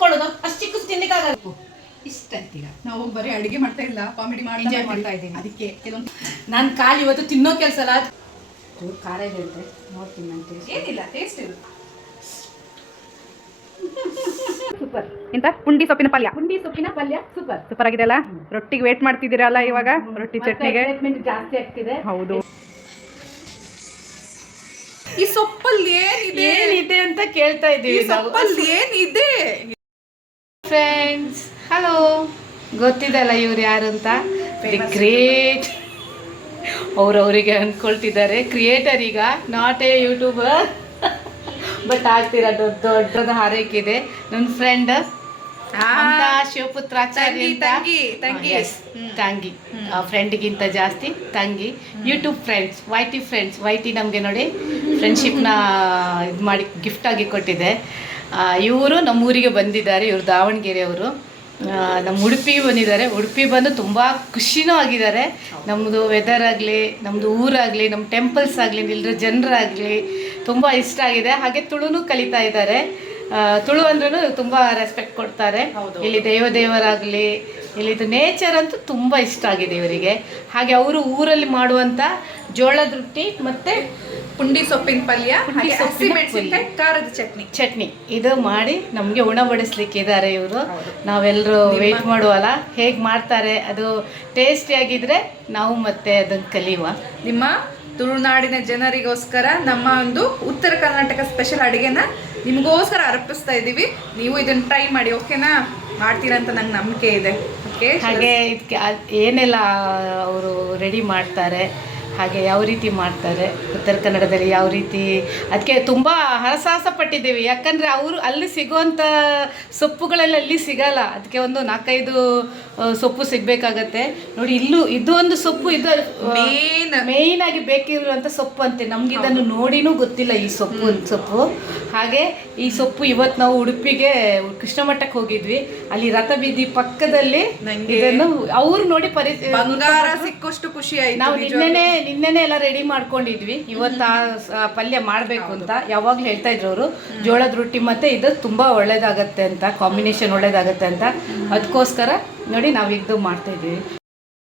ತಿನ್ಕೊಳ್ಳೋದು ಅಷ್ಟು ಚಿಕ್ಕ ತಿನ್ನಕ್ಕಾಗಲ್ಲ. ಇಷ್ಟ ಆಯ್ತೀಗ ನಾವು ಬರೀ ಅಡಿಗೆ ಮಾಡ್ತಾ ಇಲ್ಲ, ಕಾಮಿಡಿ ಎಂಜಾಯ್ ಮಾಡ್ತಾ ಇದ್ದೀನಿ. ಅದಕ್ಕೆ ಕೆಲವೊಂದು ನಾನು ಕಾಲು ಇವತ್ತು ತಿನ್ನೋ ಕೆಲಸ ಅಲ್ಲ. ಖಾರ ಹೇಳ್ತೆ ನೋಡ್ತೀನಿ ನಾನು ಟೇಸ್ಟ್. ಏನಿಲ್ಲ, ಟೇಸ್ಟ್ ಇರುತ್ತೆ. ಸೂಪರ್. ಎಂತ ಪುಂಡಿ ಸೊಪ್ಪಿನ ಪಲ್ಯ. ಪುಂಡಿ ಸೊಪ್ಪಿನ ಪಲ್ಯ ಸೂಪರ್ ಸೂಪರ್ ಆಗಿದೆಲ್ಲ. ರೊಟ್ಟಿಗೆ ವೇಟ್ ಮಾಡ್ತಿದ್ದೀರಲ್ಲ ಇವಾಗ, ರೊಟ್ಟಿ ಚಟ್ನಿಗೆ ಜಾಸ್ತಿ ಆಗ್ತಿದೆ. ಹೌದು. ಈ ಸೊಪ್ಪಲ್ಲಿ ಏನಿದೆ ಅಂತ ಕೇಳ್ತಾ ಇದ್ದೀವಿ. ಸೊಪ್ಪಲ್ಲಿ ಏನಿದೆ ಫ್ರೆಂಡ್ಸ್? ಹಲೋ, ಗೊತ್ತಿದಲ್ಲ ಇವ್ರು ಯಾರು ಅಂತ? The great. ಅವರವರಿಗೆ ಅಂದ್ಕೊಳ್ತಿದ್ದಾರೆ ಕ್ರಿಯೇಟರ್, ಈಗ ನಾಟ್ ಎ ಯೂಟ್ಯೂಬರ್. ಬಟ್ ಆಗ್ತೀರಾ, ದೊಡ್ಡದ ಹಾರೈಕಿದೆ. ನನ್ನ ಫ್ರೆಂಡ್ ಶಿವಪುತ್ರಾಚಾರ್ಯ ತಂಗಿ, ಫ್ರೆಂಡ್ಗಿಂತ ಜಾಸ್ತಿ ತಂಗಿ. ಯೂಟ್ಯೂಬ್ ಫ್ರೆಂಡ್ಸ್, ವೈ ಟಿ ನಮಗೆ ನೋಡಿ ಫ್ರೆಂಡ್ಶಿಪ್ನ ಇದು ಮಾಡಿ ಗಿಫ್ಟ್ ಆಗಿ ಕೊಟ್ಟಿದೆ. ಇವರು ನಮ್ಮೂರಿಗೆ ಬಂದಿದ್ದಾರೆ. ಇವರು ದಾವಣಗೆರೆಯವರು. ನಮ್ಮ ಉಡುಪಿಗೆ ಬಂದಿದ್ದಾರೆ. ಉಡುಪಿ ಬಂದು ತುಂಬ ಖುಷಿನೂ ಆಗಿದ್ದಾರೆ. ನಮ್ಮದು ವೆದರ್ ಆಗಲಿ, ನಮ್ಮದು ಊರಾಗಲಿ, ನಮ್ಮ ಟೆಂಪಲ್ಸ್ ಆಗಲಿ, ಇಲ್ಲರ ಜನರಾಗಲಿ ತುಂಬ ಇಷ್ಟ ಆಗಿದೆ. ಹಾಗೆ ತುಳುನೂ ಕಲಿತಾ ಇದ್ದಾರೆ. ತುಳು ಅಂದ್ರೂ ತುಂಬ ರೆಸ್ಪೆಕ್ಟ್ ಕೊಡ್ತಾರೆ. ಇಲ್ಲಿ ದೇವರಾಗಲಿ, ಇಲ್ಲಿದು ನೇಚರ್ ಅಂತೂ ತುಂಬ ಇಷ್ಟ ಆಗಿದೆ ಇವರಿಗೆ. ಹಾಗೆ ಅವರು ಊರಲ್ಲಿ ಮಾಡುವಂಥ ಜೋಳದ ರೊಟ್ಟಿ ಮತ್ತು ಪುಂಡಿ ಸೊಪ್ಪಿನ ಪಲ್ಯ, ಹಸಿಮೆಣಸಿನಕಾಯಿ ಖಾರದ ಚಟ್ನಿ ಇದು ಮಾಡಿ ನಮಗೆ ಉಣಬಡಿಸ್ಲಿಕ್ಕಿದ್ದಾರೆ ಇವರು. ನಾವೆಲ್ಲರೂ ವೆಯ್ಟ್ ಮಾಡುವಲ್ಲ ಹೇಗೆ ಮಾಡ್ತಾರೆ. ಅದು ಟೇಸ್ಟಿಯಾಗಿದ್ದರೆ ನಾವು ಮತ್ತೆ ಅದನ್ನು ಕಲಿಯುವ. ನಿಮ್ಮ ತುಳುನಾಡಿನ ಜನರಿಗೋಸ್ಕರ ನಮ್ಮ ಒಂದು ಉತ್ತರ ಕರ್ನಾಟಕ ಸ್ಪೆಷಲ್ ಅಡುಗೆನ ನಿಮಗೋಸ್ಕರ ಅರ್ಪಿಸ್ತಾ ಇದ್ದೀವಿ. ನೀವು ಇದನ್ನು ಟ್ರೈ ಮಾಡಿ, ಓಕೆನಾ? ಮಾಡ್ತೀರಂತ ನಂಗೆ ನಂಬಿಕೆ ಇದೆ. ಓಕೆ. ಹಾಗೆ ಇದಕ್ಕೆ ಏನೆಲ್ಲ ಅವರು ರೆಡಿ ಮಾಡ್ತಾರೆ, ಹಾಗೆ ಯಾವ ರೀತಿ ಮಾಡ್ತಾರೆ, ಉತ್ತರ ಕನ್ನಡದಲ್ಲಿ ಯಾವ ರೀತಿ, ಅದಕ್ಕೆ ತುಂಬ ಹರಸಾಹಸ ಪಟ್ಟಿದ್ದೀವಿ. ಯಾಕಂದರೆ ಅವರು ಅಲ್ಲಿ ಸಿಗುವಂಥ ಸೊಪ್ಪುಗಳೆಲ್ಲ ಅಲ್ಲಿ ಸಿಗಲ್ಲ. ಅದಕ್ಕೆ ಒಂದು 4-5 ಸೊಪ್ಪು ಸಿಗಬೇಕಾಗತ್ತೆ. ನೋಡಿ, ಇದು ಒಂದು ಸೊಪ್ಪು, ಇದು ಮೇಯ್ನ್ ಆಗಿ ಬೇಕಿರುವಂಥ ಸೊಪ್ಪು ಅಂತೆ. ನಮ್ಗೆ ಇದನ್ನು ನೋಡಿನೂ ಗೊತ್ತಿಲ್ಲ ಈ ಸೊಪ್ಪು. ಹಾಗೆ ಈ ಸೊಪ್ಪು ಇವತ್ತು ನಾವು ಉಡುಪಿಗೆ ಕೃಷ್ಣ ಮಠಕ್ಕೆ ಹೋಗಿದ್ವಿ. ಅಲ್ಲಿ ರಥಬೀದಿ ಪಕ್ಕದಲ್ಲಿ ಇದನ್ನು ಅವರು ನೋಡಿ ಬಂಗಾರ ಸಿಕ್ಕಷ್ಟು ಖುಷಿ ಆಯ್ತು. ನಾವು ನಿನ್ನೆನೆ ಎಲ್ಲ ರೆಡಿ ಮಾಡ್ಕೊಂಡಿದ್ವಿ. ಇವತ್ತು ಆ ಪಲ್ಯ ಮಾಡಬೇಕು ಅಂತ ಯಾವಾಗಲೂ ಹೇಳ್ತಾ ಇದ್ರು ಅವರು. ಜೋಳದ ರೊಟ್ಟಿ ಮತ್ತು ಇದು ತುಂಬ ಒಳ್ಳೇದಾಗತ್ತೆ ಅಂತ, ಕಾಂಬಿನೇಷನ್ ಒಳ್ಳೇದಾಗತ್ತೆ ಅಂತ. ಅದಕ್ಕೋಸ್ಕರ ನೋಡಿ ನಾವು ಇದು ಮಾಡ್ತಾಯಿದ್ವಿ.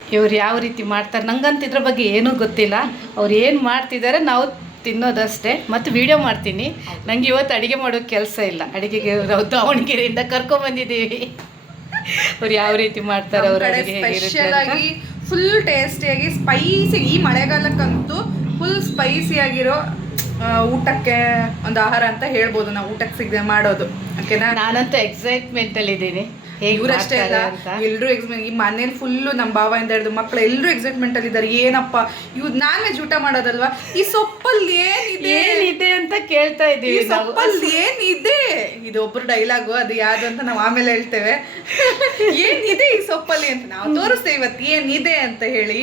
ಇವ್ರು ಯಾವ ರೀತಿ ಮಾಡ್ತಾರೆ ನಂಗಂತ ಇದ್ರ ಬಗ್ಗೆ ಏನೂ ಗೊತ್ತಿಲ್ಲ. ಅವ್ರು ಏನು ಮಾಡ್ತಿದ್ದಾರೆ ನಾವು ತಿನ್ನೋದಷ್ಟೇ, ಮತ್ತು ವಿಡಿಯೋ ಮಾಡ್ತೀನಿ. ನನಗೆ ಇವತ್ತು ಅಡುಗೆ ಮಾಡೋಕ್ಕೆ ಕೆಲಸ ಇಲ್ಲ. ಅಡುಗೆಗೆ ನಾವು ದಾವಣಗೆರೆಯಿಂದ ಕರ್ಕೊಂಡ್ಬಂದಿದ್ದೀವಿ. ಅವ್ರು ಯಾವ ರೀತಿ ಮಾಡ್ತಾರೆ, ಅವ್ರ ಅಡುಗೆ ಸ್ಪೆಷಲ್ ಆಗಿ ಫುಲ್ ಟೇಸ್ಟಿಯಾಗಿ ಸ್ಪೈಸಿ. ಈ ಮಳೆಗಾಲಕ್ಕಂತೂ ಫುಲ್ ಸ್ಪೈಸಿಯಾಗಿರೋ ಊಟಕ್ಕೆ ಒಂದು ಆಹಾರ ಅಂತ ಹೇಳ್ಬೋದು ನಾವು. ಊಟಕ್ಕೆ ಸಿಗದೆ ಮಾಡೋದು. ಓಕೆನಾ? ನಾನಂತೂ ಎಕ್ಸೈಟ್ಮೆಂಟಲ್ಲಿದ್ದೀನಿ. ಇವರಷ್ಟೇ ಅಲ್ಲ, ಎಲ್ಲರೂ ಈ ಮನೇಲಿ ಫುಲ್ಲು ನಮ್ಮ ಭಾವದಿಂದ ಹಿಡಿದು ಮಕ್ಕಳು ಎಲ್ಲರೂ ಎಕ್ಸೈಟ್ಮೆಂಟ್ ಅಲ್ಲಿ ಇದ್ದಾರೆ. ಏನಪ್ಪ ಇವ್ ನಾನ್ ವೆಜ್ ಊಟ ಮಾಡೋದಲ್ವಾ, ಈ ಸೊಪ್ಪಲ್ಲಿ ಏನಿದೆ ಅಂತ ಕೇಳ್ತಾ ಇದ್ದೀವಿ. ಸೊಪ್ಪಲ್ಲಿ ಏನಿದೆ, ಇದು ಒಬ್ರು ಡೈಲಾಗು, ಅದು ಯಾವ್ದು ಅಂತ ನಾವು ಆಮೇಲೆ ಹೇಳ್ತೇವೆ. ಏನಿದೆ ಈ ಸೊಪ್ಪಲ್ಲಿ ಅಂತ ನಾವು ತೋರಿಸ್ತೇವೆ ಇವತ್ತು ಏನಿದೆ ಅಂತ ಹೇಳಿ.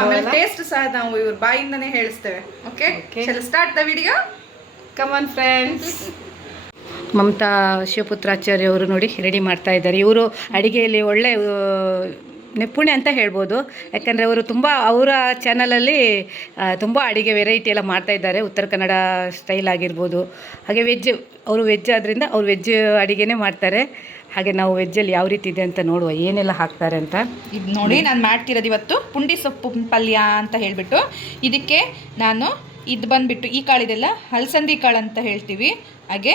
ಆಮೇಲೆ ಟೇಸ್ಟ್ ಸಹ ನಾವು ಇವ್ರ ಬಾಯಿಂದನೇ ಹೇಳಿಸ್ತೇವೆ. ಓಕೆ, ಚಲೋ start the video. Come on friends. Mamata Shivaputracharya ಅವರು ನೋಡಿ ರೆಡಿ ಮಾಡ್ತಾ ಇದ್ದಾರೆ. ಇವರು ಅಡುಗೆಯಲ್ಲಿ ಒಳ್ಳೆ ನಿಪುಣೆ ಅಂತ ಹೇಳ್ಬೋದು. ಯಾಕಂದರೆ ಅವರು ತುಂಬ ಅವರ ಚಾನಲಲ್ಲಿ ತುಂಬ ಅಡುಗೆ ವೆರೈಟಿ ಎಲ್ಲ ಮಾಡ್ತಾಯಿದ್ದಾರೆ. ಉತ್ತರ ಕನ್ನಡ ಸ್ಟೈಲ್ ಆಗಿರ್ಬೋದು. ಹಾಗೆ ಅವರು ವೆಜ್ ಆದ್ದರಿಂದ ಅವ್ರು ವೆಜ್ ಅಡುಗೆನೇ ಮಾಡ್ತಾರೆ. ಹಾಗೆ ನಾವು ವೆಜ್ಜಲ್ಲಿ ಯಾವ ರೀತಿ ಇದೆ ಅಂತ ನೋಡುವ, ಏನೆಲ್ಲ ಹಾಕ್ತಾರೆ ಅಂತ. ಇದು ನೋಡಿ, ನಾನು ಮಾಡ್ತಿರೋದು ಇವತ್ತು ಪುಂಡಿ ಸೊಪ್ಪು ಪಲ್ಯ ಅಂತ ಹೇಳಿಬಿಟ್ಟು. ಇದಕ್ಕೆ ನಾನು ಇದು ಬಂದುಬಿಟ್ಟು ಈ ಕಾಳಿದೆಲ್ಲ ಹಲಸಂದಿ ಕಾಳು ಅಂತ ಹೇಳ್ತೀವಿ. ಹಾಗೆ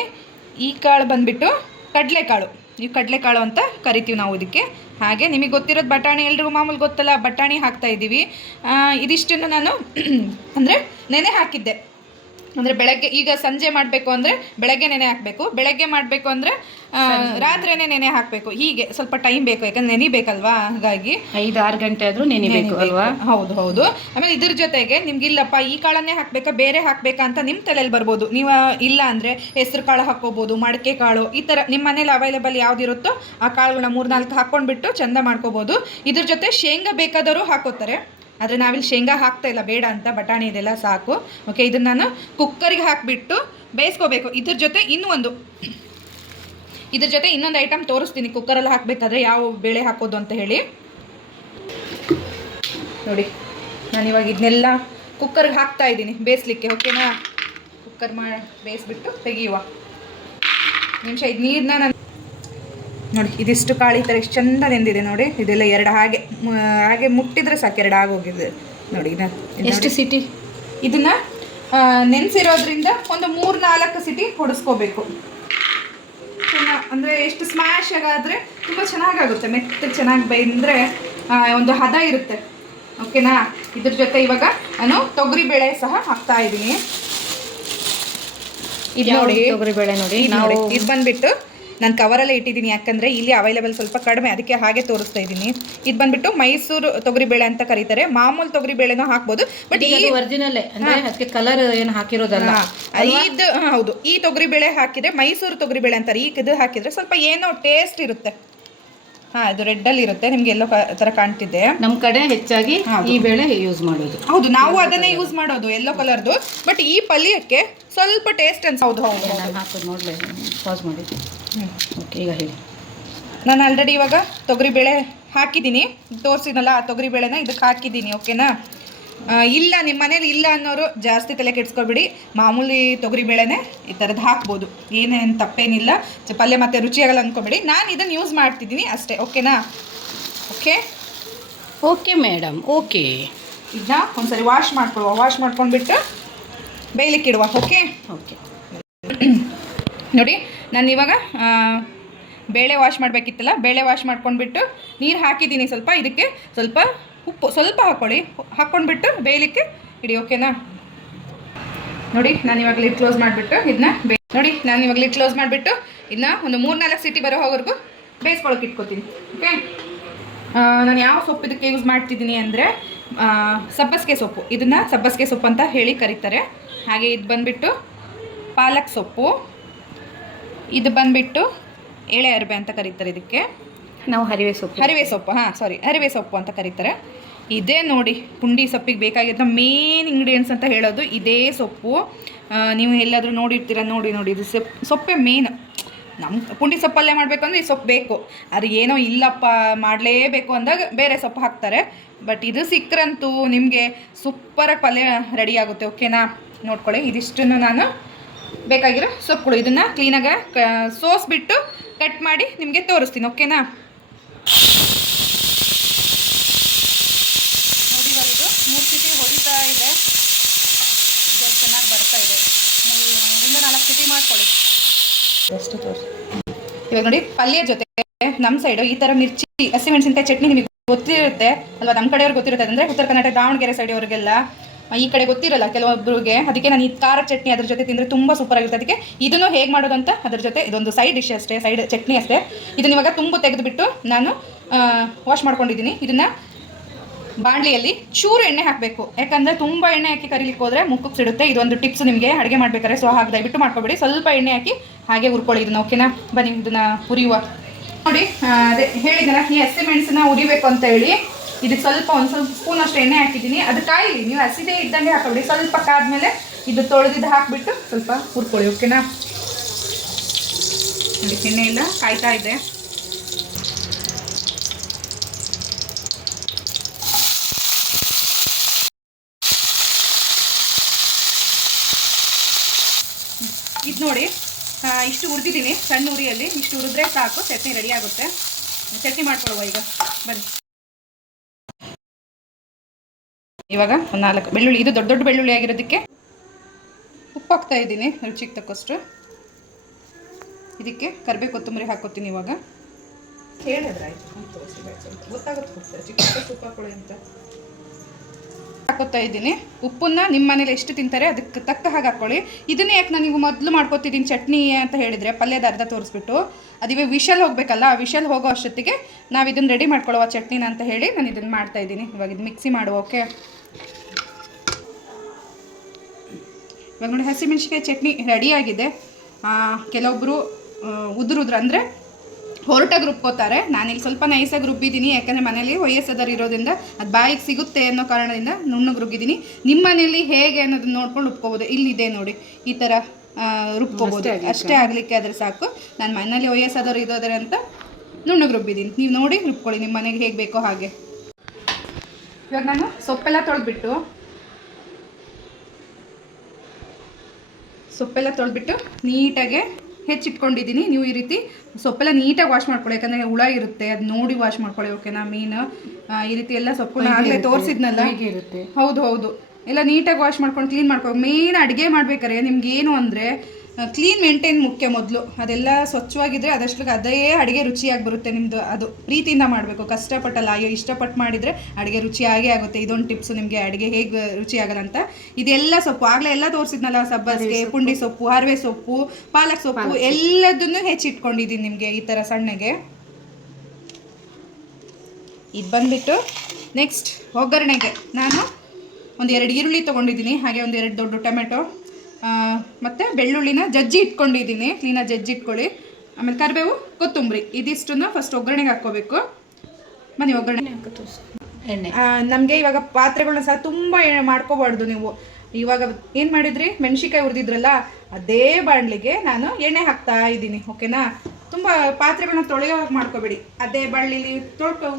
ಈ ಕಾಳು ಬಂದುಬಿಟ್ಟು ಕಡಲೆಕಾಳು, ಈ ಕಡಲೆಕಾಳು ಅಂತ ಕರಿತೀವಿ ನಾವು ಇದಕ್ಕೆ. ಹಾಗೆ ನಿಮಗೆ ಗೊತ್ತಿರೋದು ಬಟಾಣಿ, ಎಲ್ರಿಗೂ ಮಾಮೂಲು ಗೊತ್ತಲ್ಲ, ಬಟಾಣಿ ಹಾಕ್ತಾ ಇದ್ದೀವಿ. ಇದಿಷ್ಟನ್ನು ನಾನು ಅಂದರೆ ನೆನೆ ಹಾಕಿದ್ದೆ. ಅಂದರೆ ಬೆಳಗ್ಗೆ, ಈಗ ಸಂಜೆ ಮಾಡಬೇಕು ಅಂದರೆ ಬೆಳಗ್ಗೆ ನೆನೆ ಹಾಕಬೇಕು, ಬೆಳಗ್ಗೆ ಮಾಡಬೇಕು ಅಂದರೆ ರಾತ್ರಿನೇ ನೆನೆ ಹಾಕಬೇಕು. ಹೀಗೆ ಸ್ವಲ್ಪ ಟೈಮ್ ಬೇಕು, ಯಾಕಂದ್ರೆ ನೆನಿಬೇಕಲ್ವಾ. ಹಾಗಾಗಿ 5-6 ಗಂಟೆ ಆದರೂ ನೆನಿಬೇಕು ಅಲ್ವಾ? ಹೌದು. ಆಮೇಲೆ ಇದ್ರ ಜೊತೆಗೆ ನಿಮ್ಗಿಲ್ಲಪ್ಪ ಈ ಕಾಳನ್ನೇ ಹಾಕಬೇಕಾ ಬೇರೆ ಹಾಕಬೇಕಾ ಅಂತ ನಿಮ್ಮ ತಲೆಯಲ್ಲಿ ಬರ್ಬೋದು. ನೀವು ಇಲ್ಲ ಅಂದರೆ ಹೆಸರು ಕಾಳು ಹಾಕ್ಕೋಬೋದು, ಮಡಕೆ ಕಾಳು, ಈ ಥರ ನಿಮ್ಮ ಮನೇಲಿ ಅವೈಲೇಬಲ್ ಯಾವುದಿರುತ್ತೋ ಆ ಕಾಳುಗಳನ್ನ 3-4 ಹಾಕ್ಕೊಂಡ್ಬಿಟ್ಟು ಚೆಂದ ಮಾಡ್ಕೋಬೋದು. ಇದ್ರ ಜೊತೆ ಶೇಂಗಾ ಬೇಕಾದವರು ಹಾಕೋತಾರೆ. ಆದರೆ ನಾವಿಲ್ಲಿ ಶೇಂಗಾ ಹಾಕ್ತಾ ಇಲ್ಲ, ಬೇಡ ಅಂತ, ಬಟಾಣಿ ಇದೆಲ್ಲ ಸಾಕು. ಓಕೆ, ಇದನ್ನು ನಾನು ಕುಕ್ಕರಿಗೆ ಹಾಕಿಬಿಟ್ಟು ಬೇಯಿಸ್ಕೋಬೇಕು. ಇದ್ರ ಜೊತೆ ಇನ್ನೊಂದು ಐಟಮ್ ತೋರಿಸ್ತೀನಿ ಕುಕ್ಕರಲ್ಲಿ ಹಾಕಬೇಕಾದ್ರೆ ಯಾವ ಬೇಳೆ ಹಾಕೋದು ಅಂತ ಹೇಳಿ. ನೋಡಿ, ನಾನಿವಾಗ ಇದನ್ನೆಲ್ಲ ಕುಕ್ಕರ್ಗೆ ಹಾಕ್ತಾ ಇದ್ದೀನಿ ಬೇಯಿಸ್ಲಿಕ್ಕೆ. ಓಕೆನಾ? ಕುಕ್ಕರ್ ಬೇಯಿಸ್ಬಿಟ್ಟು ತೆಗಿಯುವ ನಿಮಿಷ. ಇದು ನೀರನ್ನ ನಾನು ನೋಡಿ ಇದಿಷ್ಟು ಕಾಳು ಈ ಥರ ಎಷ್ಟು ಚಂದ ನೆಂದಿದೆ ನೋಡಿ. ಇದೆಲ್ಲ ಎರಡು ಹಾಗೆ ಮುಟ್ಟಿದ್ರೆ ಸಾಕು, ಎರಡು ಆಗೋಗಿದೆ ನೋಡಿ. ಎಷ್ಟು ಸಿಟಿ ಇದನ್ನ ನೆನೆಸಿರೋದ್ರಿಂದ ಒಂದು 3-4 ಸಿಟಿ ಹೊಡಿಸ್ಕೋಬೇಕು. ಅಂದರೆ ಎಷ್ಟು ಸ್ಮ್ಯಾಶ್ ಆಗಾದರೆ ತುಂಬ ಚೆನ್ನಾಗಾಗುತ್ತೆ, ಮೆತ್ತಗೆ ಚೆನ್ನಾಗಿ ಬೆಂದರೆ ಒಂದು ಹದ ಇರುತ್ತೆ. ಓಕೆನಾ? ಇದ್ರ ಜೊತೆ ಇವಾಗ ನಾನು ತೊಗರಿಬೇಳೆ ಸಹ ಹಾಕ್ತಾ ಇದ್ದೀನಿ. ಇದು ನೋಡಿ ತೊಗರಿಬೇಳೆ ನೋಡಿ. ಇದು ಬಂದ್ಬಿಟ್ಟು ನಾನು ಕವರಲ್ಲೇ ಇಟ್ಟಿದ್ದೀನಿ, ಯಾಕಂದರೆ ಇಲ್ಲಿ ಅವೈಲೇಬಲ್ ಸ್ವಲ್ಪ ಕಡಿಮೆ, ಅದಕ್ಕೆ ಹಾಗೆ ತೋರಿಸ್ತಾ ಇದ್ದೀನಿ. ಇದು ಬಂದ್ಬಿಟ್ಟು ಮೈಸೂರು ತೊಗರಿಬೇಳೆ ಅಂತ ಕರೀತಾರೆ. ಮಾಮೂಲು ತೊಗರಿಬೇಳೆನೂ ಹಾಕ್ಬೋದು, ಬಟ್ ಈ ಒರಿಜಿನಲ್ ಅದಕ್ಕೆ ಕಲರ್ ಏನು ಹಾಕಿರೋದಲ್ಲ ಇದು. ಹೌದು, ಈ ತೊಗರಿಬೇಳೆ ಹಾಕಿದ್ರೆ ಮೈಸೂರು ತೊಗರಿಬೇಳೆ ಅಂತಾರೆ. ಈ ಇದು ಹಾಕಿದ್ರೆ ಸ್ವಲ್ಪ ಏನೋ ಟೇಸ್ಟ್ ಇರುತ್ತೆ. ಇದು ರೆಡ್ಡಲ್ಲಿ ಇರುತ್ತೆ, ನಿಮ್ಗೆ ಎಲ್ಲೋ ಥರ ಕಾಣ್ತಿದೆ. ನಮ್ಮ ಕಡೆ ಹೆಚ್ಚಾಗಿ ಈ ಬೇಳೆ ಯೂಸ್ ಮಾಡೋದು. ಹೌದು, ನಾವು ಅದನ್ನೇ ಯೂಸ್ ಮಾಡೋದು, ಎಲ್ಲೋ ಕಲರ್ದು. ಬಟ್ ಈ ಪಲ್ಯಕ್ಕೆ ಸ್ವಲ್ಪ ಟೇಸ್ಟ್ ಅನ್ಸ. ಹೌದು ನಾನು ಹಾಕೋದು ನೋಡಲೇ, ಪಾಸ್ ಮಾಡಿ. ಓಕೆ, ಈಗ ಹೇಳಿ. ನಾನು ಆಲ್ರೆಡಿ ಇವಾಗ ತೊಗರಿಬೇಳೆ ಹಾಕಿದ್ದೀನಿ, ತೋರಿಸಿದ್ನಲ್ಲ ಆ ತೊಗರಿಬೇಳೆನ ಇದಕ್ಕೆ ಹಾಕಿದ್ದೀನಿ. ಓಕೆನಾ? ಇಲ್ಲ ನಿಮ್ಮ ಮನೇಲಿ ಇಲ್ಲ ಅನ್ನೋರು ಜಾಸ್ತಿ ತಲೆ ಕೆಡ್ಸ್ಕೊಬೇಡಿ, ಮಾಮೂಲಿ ತೊಗರಿಬೇಳೆನೇ ಈ ಥರದ್ದು ಹಾಕ್ಬೋದು, ಏನೇನು ತಪ್ಪೇನಿಲ್ಲ. ಪಲ್ಯ ಮತ್ತು ರುಚಿಯಾಗಲ್ಲ ಅಂದ್ಕೊಬೇಡಿ, ನಾನು ಇದನ್ನು ಯೂಸ್ ಮಾಡ್ತಿದ್ದೀನಿ ಅಷ್ಟೇ. ಓಕೆನಾ? Okay madam, okay. ಇದನ್ನ ಒಂದ್ಸರಿ ವಾಶ್ ಮಾಡ್ಕೊಂಡ್ಬಿಟ್ಟು ಬೇಯಲಿಕ್ಕೆ ಇಡುವ. ಓಕೆ ನೋಡಿ, ನಾನು ಇವಾಗ ಬೇಳೆ ವಾಶ್ ಮಾಡಬೇಕಿತ್ತಲ್ಲ, ಬೇಳೆ ವಾಶ್ ಮಾಡ್ಕೊಂಡ್ಬಿಟ್ಟು ನೀರು ಹಾಕಿದ್ದೀನಿ ಸ್ವಲ್ಪ. ಇದಕ್ಕೆ ಸ್ವಲ್ಪ ಉಪ್ಪು ಸ್ವಲ್ಪ ಹಾಕ್ಕೊಂಡ್ಬಿಟ್ಟು ಬೇಯಲಿಕ್ಕೆ ಇಡಿ. ಓಕೆನಾ? ನೋಡಿ ನಾನು ಇವಾಗ ಲಿಡ್ ಕ್ಲೋಸ್ ಮಾಡಿಬಿಟ್ಟು ಇದನ್ನ ಒಂದು 3-4 ಸಿಟಿ ಬರೋ ಹೋಗೋವರೆಗೂ ಬೇಯಿಸ್ಕೊಳಕ್ಕೆ ಇಟ್ಕೊತೀನಿ. ಓಕೆ? ನಾನು ಯಾವ ಸೊಪ್ಪು ಇದಕ್ಕೆ ಯೂಸ್ ಮಾಡ್ತಿದ್ದೀನಿ ಅಂದರೆ ಸಬ್ಬಸಿಗೆ ಸೊಪ್ಪು. ಇದನ್ನು ಸಬ್ಬಸಿಗೆ ಸೊಪ್ಪು ಅಂತ ಹೇಳಿ ಕರೀತಾರೆ. ಹಾಗೆ ಇದು ಬಂದುಬಿಟ್ಟು ಪಾಲಕ್ ಸೊಪ್ಪು, ಇದು ಬಂದುಬಿಟ್ಟು ಎಳೆ ಅರಿವೆ ಅಂತ ಕರೀತಾರೆ. ಇದಕ್ಕೆ ನಾವು ಹರಿವೆ ಸೊಪ್ಪು ಅಂತ ಕರೀತಾರೆ. ಇದೇ ನೋಡಿ ಪುಂಡಿ ಸೊಪ್ಪಿಗೆ ಬೇಕಾಗಿದ್ದ ಮೇನ್ ಇಂಗ್ರೀಡಿಯೆಂಟ್ಸ್ ಅಂತ ಹೇಳೋದು ಇದೇ ಸೊಪ್ಪು. ನೀವು ಎಲ್ಲಾದರೂ ನೋಡಿರ್ತೀರ, ನೋಡಿ ಇದು ಸೊಪ್ಪೆ ಮೇನ್. ನಮ್ಮ ಪುಂಡಿ ಸೊಪ್ಪಲ್ಲೇ ಮಾಡಬೇಕಂದ್ರೆ ಈ ಸೊಪ್ಪು ಬೇಕು. ಅದು ಏನೋ ಇಲ್ಲಪ್ಪ ಮಾಡಲೇಬೇಕು ಅಂದಾಗ ಬೇರೆ ಸೊಪ್ಪು ಹಾಕ್ತಾರೆ. ಬಟ್ ಇದು ಸಿಕ್ಕರಂತೂ ನಿಮಗೆ ಸೂಪರಾಗಿ ಪಲ್ಯ ರೆಡಿ ಆಗುತ್ತೆ. ಓಕೆನಾ? ನೋಡ್ಕೊಳ್ಳಿ, ಇದಿಷ್ಟನ್ನು ನಾನು ಬೇಕಾಗಿರೋ ಸೊಪ್ಪುಗಳು ಇದನ್ನು ಕ್ಲೀನಾಗಿ ಸೋಸ್ಬಿಟ್ಟು ಕಟ್ ಮಾಡಿ ನಿಮಗೆ ತೋರಿಸ್ತೀನಿ. ಓಕೆನಾ? ನೋಡಿ, ಇವಾಗ ಇದು 3 ಸಿಟಿ ಹೊಡಿತಾ ಇದೆ, ಇದು ಚೆನ್ನಾಗಿ ಬರ್ತಾ ಇದೆ. 3-4 ಸಿಟಿ ಮಾಡ್ಕೊಳ್ಳಿ ಅಷ್ಟು ತೋರಿಸಿ. ಇವಾಗ ನೋಡಿ, ಪಲ್ಯ ಜೊತೆ ನಮ್ಮ ಸೈಡು ಈ ಥರ ಮಿರ್ಚಿ ಹಸಿಮೆಣಸಿನಕಾಯಿ ಚಟ್ನಿ ನಿಮಗೆ ಗೊತ್ತಿರುತ್ತೆ ಅಲ್ವಾ? ನಮ್ಮ ಕಡೆಯವ್ರಿಗೆ ಗೊತ್ತಿರುತ್ತೆ, ಅಂದರೆ ಉತ್ತರ ಕರ್ನಾಟಕ ದಾವಣಗೆರೆ ಸೈಡ್ ಅವ್ರಿಗೆಲ್ಲ. ಈ ಕಡೆ ಗೊತ್ತಿರಲ್ಲ ಕೆಲವೊಬ್ಬರಿಗೆ, ಅದಕ್ಕೆ ನಾನು ಈ ಖಾರ ಚಟ್ನಿ ಅದ್ರ ಜೊತೆ ತಿಂದರೆ ತುಂಬ ಸೂಪರ್ ಆಗಿರುತ್ತೆ. ಅದಕ್ಕೆ ಇದನ್ನು ಹೇಗೆ ಮಾಡೋದು ಅಂತ ಅದ್ರ ಜೊತೆ ಇದೊಂದು ಸೈಡ್ ಡಿಶ್ ಅಷ್ಟೇ, ಸೈಡ್ ಚಟ್ನಿ ಅಷ್ಟೇ. ಇದನ್ನ ಇವಾಗ ತುಂಬು ತೆಗೆದುಬಿಟ್ಟು ನಾನು ವಾಶ್ ಮಾಡ್ಕೊಂಡಿದ್ದೀನಿ. ಇದನ್ನು ಬಾಣಲಿಯಲ್ಲಿ ಚೂರು ಎಣ್ಣೆ ಹಾಕಬೇಕು, ಯಾಕಂದರೆ ತುಂಬ ಎಣ್ಣೆ ಹಾಕಿ ಕರಿಲಿಕ್ಕೆ ಹೋದರೆ ಮುಖಕ್ಕೆ ಸಿಡುತ್ತೆ. ಇದೊಂದು ಟಿಪ್ಸ್ ನಿಮಗೆ ಅಡುಗೆ ಮಾಡಬೇಕಾದ್ರೆ. ಸೊ ಹಾಗೆ ದಯವಿಟ್ಟು ಮಾಡ್ಕೊಬೇಡಿ, ಸ್ವಲ್ಪ ಎಣ್ಣೆ ಹಾಕಿ ಹಾಗೆ ಹುರ್ಕೊಳ್ಳಿ ಇದನ್ನು. ಓಕೆನಾ? ಬನ್ನಿ ಇದನ್ನು ಹುರಿಯುವ. ನೋಡಿ, ಅದೇ ಹೇಳಿದ್ನಲ್ಲ, ಈ ಹಸಿಮೆಣಸನ್ನ ಹುರಿಬೇಕು ಅಂತ ಹೇಳಿ ಇದಕ್ಕೆ ಒಂದು ಸ್ವಲ್ಪ ಸ್ಪೂನ್ ಅಷ್ಟು ಎಣ್ಣೆ ಹಾಕಿದ್ದೀನಿ. ಅದು ಕಾಯಿಲಿ, ನೀವು ಹಸಿದೇ ಇದ್ದಂಗೆ ಹಾಕೋಬಿಡಿ. ಸ್ವಲ್ಪ ಕಾದ್ಮೇಲೆ ಇದು ತೊಳೆದಿದ್ದು ಹಾಕಿಬಿಟ್ಟು ಸ್ವಲ್ಪ ಹುರ್ಕೊಳ್ಳಿ. ಓಕೆನಾ? ನೋಡಿ, ಎಣ್ಣೆ ಎಲ್ಲ ಕಾಯ್ತಾ ಇದೆ. ಇದು ನೋಡಿ, ಇಷ್ಟು ಹುರಿದಿದ್ದೀನಿ ಸಣ್ಣ ಉರಿಯಲ್ಲಿ. ಇಷ್ಟು ಹುರಿದ್ರೆ ಸಾಕು, ಚಟ್ನಿ ರೆಡಿ ಆಗುತ್ತೆ. ಚಟ್ನಿ ಮಾಡ್ಕೊಳ್ಳುವ ಈಗ. ಬನ್ನಿ. ಇವಾಗ ಒಂದು 4 ಬೆಳ್ಳುಳ್ಳಿ, ಇದು ದೊಡ್ಡ ಬೆಳ್ಳುಳ್ಳಿ ಆಗಿರೋದಕ್ಕೆ ಉಪ್ಪು ಹಾಕ್ತಾ ಇದ್ದೀನಿ ರುಚಿಗೆ ತಕ್ಕಷ್ಟು. ಇದಕ್ಕೆ ಕರಿಬೇವು ಕೊತ್ತಂಬರಿ ಹಾಕೋತೀನಿ ಇವಾಗ. ಹೇಳಿದ್ರೆ ಗೊತ್ತಾಗುತ್ತೆ ಚಿಕ್ಕ ಹಾಕೊಳ್ಳಿ ಅಂತ ಹಾಕೋತಾ ಇದ್ದೀನಿ. ಉಪ್ಪನ್ನ ನಿಮ್ಮ ಮನೇಲಿ ಎಷ್ಟು ತಿಂತಾರೆ ಅದಕ್ಕೆ ತಕ್ಕ ಹಾಗೆ ಹಾಕ್ಕೊಳ್ಳಿ. ಇದನ್ನೇ ಯಾಕೆ ನಾನು ಈಗ ಮೊದಲು ಮಾಡ್ಕೊತಿದ್ದೀನಿ ಚಟ್ನಿ ಅಂತ ಹೇಳಿದರೆ, ಪಲ್ಯದ ಅರ್ಧ ತೋರಿಸ್ಬಿಟ್ಟು ಅದಿವಾಗ ವಿಷಲ್ ಹೋಗಬೇಕಲ್ಲ, ಆ ವಿಷಲ್ ಹೋಗೋ ಅಷ್ಟೊತ್ತಿಗೆ ನಾವು ಇದನ್ನು ರೆಡಿ ಮಾಡ್ಕೊಳ್ಳುವ ಚಟ್ನಿನ ಅಂತ ಹೇಳಿ ನಾನು ಇದನ್ನು ಮಾಡ್ತಾಯಿದ್ದೀನಿ. ಇವಾಗ ಇದು ಮಿಕ್ಸಿ ಮಾಡುವ. ಓಕೆ? ಇವಾಗ ನೋಡಿ, ಹಸಿಮೆಣ್ಸಿಕಾಯಿ ಚಟ್ನಿ ರೆಡಿಯಾಗಿದೆ. ಕೆಲವೊಬ್ಬರು ಉದುರುದ್ರ ಅಂದರೆ ಹೊರಟಾಗಿ ರುಬ್ಕೋತಾರೆ. ನಾನಿಲ್ಲಿ ಸ್ವಲ್ಪ ನೈಸಾಗಿ ರುಬ್ಬಿದ್ದೀನಿ, ಯಾಕಂದರೆ ಮನೇಲಿ ವಯಸ್ಸಾದವ್ರು ಇರೋದ್ರಿಂದ ಅದು ಬಾಯಿಗೆ ಸಿಗುತ್ತೆ ಅನ್ನೋ ಕಾರಣದಿಂದ ನುಣ್ಣಗೆ ರುಬ್ಬಿದ್ದೀನಿ. ನಿಮ್ಮ ಮನೇಲಿ ಹೇಗೆ ಅನ್ನೋದನ್ನ ನೋಡ್ಕೊಂಡು ರುಬ್ಕೋಬೋದು. ಇಲ್ಲಿದೆ ನೋಡಿ, ಈ ಥರ ರುಬ್ಕೋಬೋದು. ಅಷ್ಟೇ ಆಗಲಿಕ್ಕೆ ಆದರೆ ಸಾಕು. ನಾನು ಮನೇಲಿ ವಯಸ್ಸಾದವ್ರು ಇರೋದ್ರೆ ಅಂತ ನುಣ್ಣಗೆ ರುಬ್ಬಿದ್ದೀನಿ. ನೀವು ನೋಡಿ ರುಬ್ಕೊಳ್ಳಿ ನಿಮ್ಮ ಮನೆಗೆ ಹೇಗೆ ಬೇಕೋ ಹಾಗೆ. ಇವಾಗ ನಾನು ಸೊಪ್ಪೆಲ್ಲ ತೊಳೆದ್ಬಿಟ್ಟು ನೀಟಾಗೆ ಹೆಚ್ಚಿಟ್ಕೊಂಡಿದ್ದೀನಿ. ನೀವು ಈ ರೀತಿ ಸೊಪ್ಪೆಲ್ಲ ನೀಟಾಗಿ ವಾಶ್ ಮಾಡ್ಕೊಳ್ಳಿ, ಯಾಕಂದರೆ ಹುಳ ಇರುತ್ತೆ, ಅದು ನೋಡಿ ವಾಶ್ ಮಾಡ್ಕೊಳ್ಳಿ. ಓಕೆನಾ? ಮೀನು ಈ ರೀತಿ ಎಲ್ಲ ಸೊಪ್ಪನ್ನ ಆಗಲೇ ತೋರಿಸಿದ್ನಲ್ಲ, ಇರುತ್ತೆ. ಹೌದು ಹೌದು, ಎಲ್ಲ ನೀಟಾಗಿ ವಾಶ್ ಮಾಡ್ಕೊಂಡು ಕ್ಲೀನ್ ಮಾಡ್ಕೊಂಡು. ಮೇನ್ ಅಡುಗೆ ಮಾಡ್ಬೇಕಾರೆ ನಿಮ್ಗೆ ಏನು ಅಂದರೆ ಕ್ಲೀನ್ ಮೇಂಟೈನ್ ಮುಖ್ಯ ಮೊದಲು. ಅದೆಲ್ಲ ಸ್ವಚ್ಛವಾಗಿದ್ದರೆ ಅದಷ್ಟು ಅದೇ ಅಡುಗೆ ರುಚಿಯಾಗಿ ಬರುತ್ತೆ ನಿಮ್ಮದು. ಅದು ಪ್ರೀತಿಯಿಂದ ಮಾಡಬೇಕು, ಕಷ್ಟಪಟ್ಟಲ್ಲ. ಅಯ್ಯೋ ಇಷ್ಟಪಟ್ಟು ಮಾಡಿದರೆ ಅಡುಗೆ ರುಚಿಯಾಗೇ ಆಗುತ್ತೆ. ಇದೊಂದು ಟಿಪ್ಸು ನಿಮಗೆ ಅಡುಗೆ ಹೇಗೆ ರುಚಿಯಾಗಲ್ಲ ಅಂತ. ಇದೆಲ್ಲ ಸೊಪ್ಪು ಆಗಲೇ ಎಲ್ಲ ತೋರಿಸಿದ್ನಲ್ಲ, ಸಬ್ಬಸಿಗೆ, ಪುಂಡಿ ಸೊಪ್ಪು, ಹರವೆ ಸೊಪ್ಪು, ಪಾಲಕ್ ಸೊಪ್ಪು ಎಲ್ಲದನ್ನು ಹೆಚ್ಚಿಟ್ಕೊಂಡಿದ್ದೀನಿ ನಿಮಗೆ ಈ ಥರ ಸಣ್ಣಗೆ. ಇದು ಬಂದುಬಿಟ್ಟು ನೆಕ್ಸ್ಟ್ ಒಗ್ಗರಣೆಗೆ ನಾನು ಒಂದು 2 ಈರುಳ್ಳಿ ತೊಗೊಂಡಿದ್ದೀನಿ, ಹಾಗೆ ಒಂದು 2 ದೊಡ್ಡ ಟೊಮೆಟೊ, ಮತ್ತು ಬೆಳ್ಳುಳ್ಳಿನ ಜಜ್ಜಿ ಇಟ್ಕೊಂಡಿದ್ದೀನಿ. ಕ್ಲೀನಾಗಿ ಜಜ್ಜಿ ಇಟ್ಕೊಳ್ಳಿ. ಆಮೇಲೆ ಕರಿಬೇವು, ಕೊತ್ತಂಬರಿ, ಇದಿಷ್ಟನ್ನು ಫಸ್ಟ್ ಒಗ್ಗರಣೆಗೆ ಹಾಕ್ಕೋಬೇಕು. ಬನ್ನಿ ಒಗ್ಗರಣೆ ಎಣ್ಣೆ. ನಮಗೆ ಇವಾಗ ಪಾತ್ರೆಗಳನ್ನ ಸಹ ತುಂಬ ಮಾಡ್ಕೋಬಾರ್ದು ನೀವು. ಇವಾಗ ಏನು ಮಾಡಿದ್ರಿ, ಮೆಣಸಿಕಾಯಿ ಹುರಿದಿದ್ರಲ್ಲ, ಅದೇ ಬಾಣಲಿಗೆ ನಾನು ಎಣ್ಣೆ ಹಾಕ್ತಾ ಇದ್ದೀನಿ. ಓಕೆನಾ? ತುಂಬ ಪಾತ್ರೆಗಳನ್ನ ತೊಳೆಯೋಕೆ ಮಾಡ್ಕೋಬೇಡಿ. ಅದೇ ಬಾಣಲಿಲಿ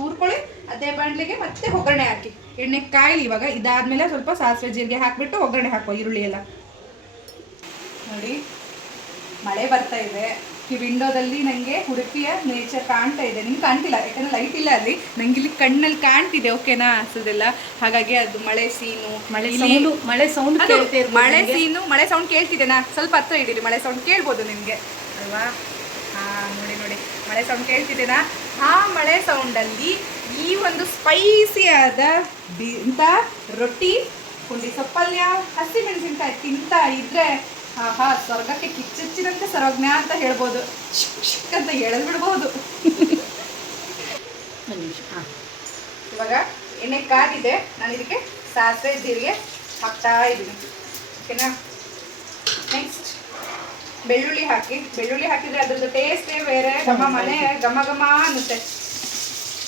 ಹುರ್ಕೊಳ್ಳಿ, ಅದೇ ಬಾಣಲಿಗೆ ಮತ್ತೆ ಒಗ್ಗರಣೆ ಹಾಕಿ. ಎಣ್ಣೆ ಕಾಯಿಲಿ ಇವಾಗ. ಇದಾದಮೇಲೆ ಸ್ವಲ್ಪ ಸಾಸಿವೆ ಜೀರಿಗೆ ಹಾಕಿಬಿಟ್ಟು ಒಗ್ಗರಣೆ ಹಾಕೋ, ಈರುಳ್ಳಿ ಎಲ್ಲ. ನೋಡಿ ಮಳೆ ಬರ್ತಾ ಇದೆ, ಈ ವಿಂಡೋದಲ್ಲಿ ನನಗೆ ಉಡುಪಿಯ ನೇಚರ್ ಕಾಣ್ತಾ ಇದೆ. ನಿಮ್ಗೆ ಕಾಣ್ತಿಲ್ಲ ಯಾಕಂದರೆ ಲೈಟ್ ಇಲ್ಲ ಅಲ್ಲಿ, ನಂಗೆ ಇಲ್ಲಿ ಕಣ್ಣಲ್ಲಿ ಕಾಣ್ತಿದೆ. ಓಕೆನಾ? ಹಸುದೆಲ್ಲ, ಹಾಗಾಗಿ ಅದು ಮಳೆ ಸೀನು, ಮಳೆ ಸೌಂಡ್ ಮಳೆ ಸೌಂಡ್ ಕೇಳ್ತಿದೆನಾ? ಸ್ವಲ್ಪ ಹತ್ರ ಇಡೀರಿ, ಮಳೆ ಸೌಂಡ್ ಕೇಳ್ಬೋದು ನಿಮಗೆ ಅಲ್ವಾ? ನೋಡಿ ನೋಡಿ, ಮಳೆ ಸೌಂಡ್ ಕೇಳ್ತಿದೆನಾ? ಆ ಮಳೆ ಸೌಂಡಲ್ಲಿ ಈ ಒಂದು ಸ್ಪೈಸಿಯಾದ ಇಂಥ ರೊಟ್ಟಿ, ಪುಂಡಿ ಸೊಪ್ಪಲ್ಯ, ಹಸಿ ಮೆಣಸಿನ್ಕಾಯಿ ತಿಂತಾ ಇದ್ರೆ ಆಹಾ, ಸ್ವರ್ಗಕ್ಕೆ ಕಿಚ್ಚೆಚ್ಚಿದಂತೆ ಸರ್ವಜ್ಞ ಅಂತ ಹೇಳ್ಬೋದು. ಶಿಕ್ ಅಂತ ಎಳೆದ್ಬಿಡ್ಬೋದು. ಇವಾಗ ಎಣ್ಣೆ ಕಾದಿದೆ, ನಾನು ಇದಕ್ಕೆ ಸಾಸಿವೆ ಜೀರಿಗೆ ಹಾಕ್ತಾ ಇದ್ದೀನಿ. ಓಕೆನಾ? ನೆಕ್ಸ್ಟ್ ಬೆಳ್ಳುಳ್ಳಿ ಹಾಕಿ. ಬೆಳ್ಳುಳ್ಳಿ ಹಾಕಿದರೆ ಅದ್ರದ್ದು ಟೇಸ್ಟೇ ಬೇರೆ, ಮನೆ ಘಮ ಘಮ ಅನ್ನುತ್ತೆ.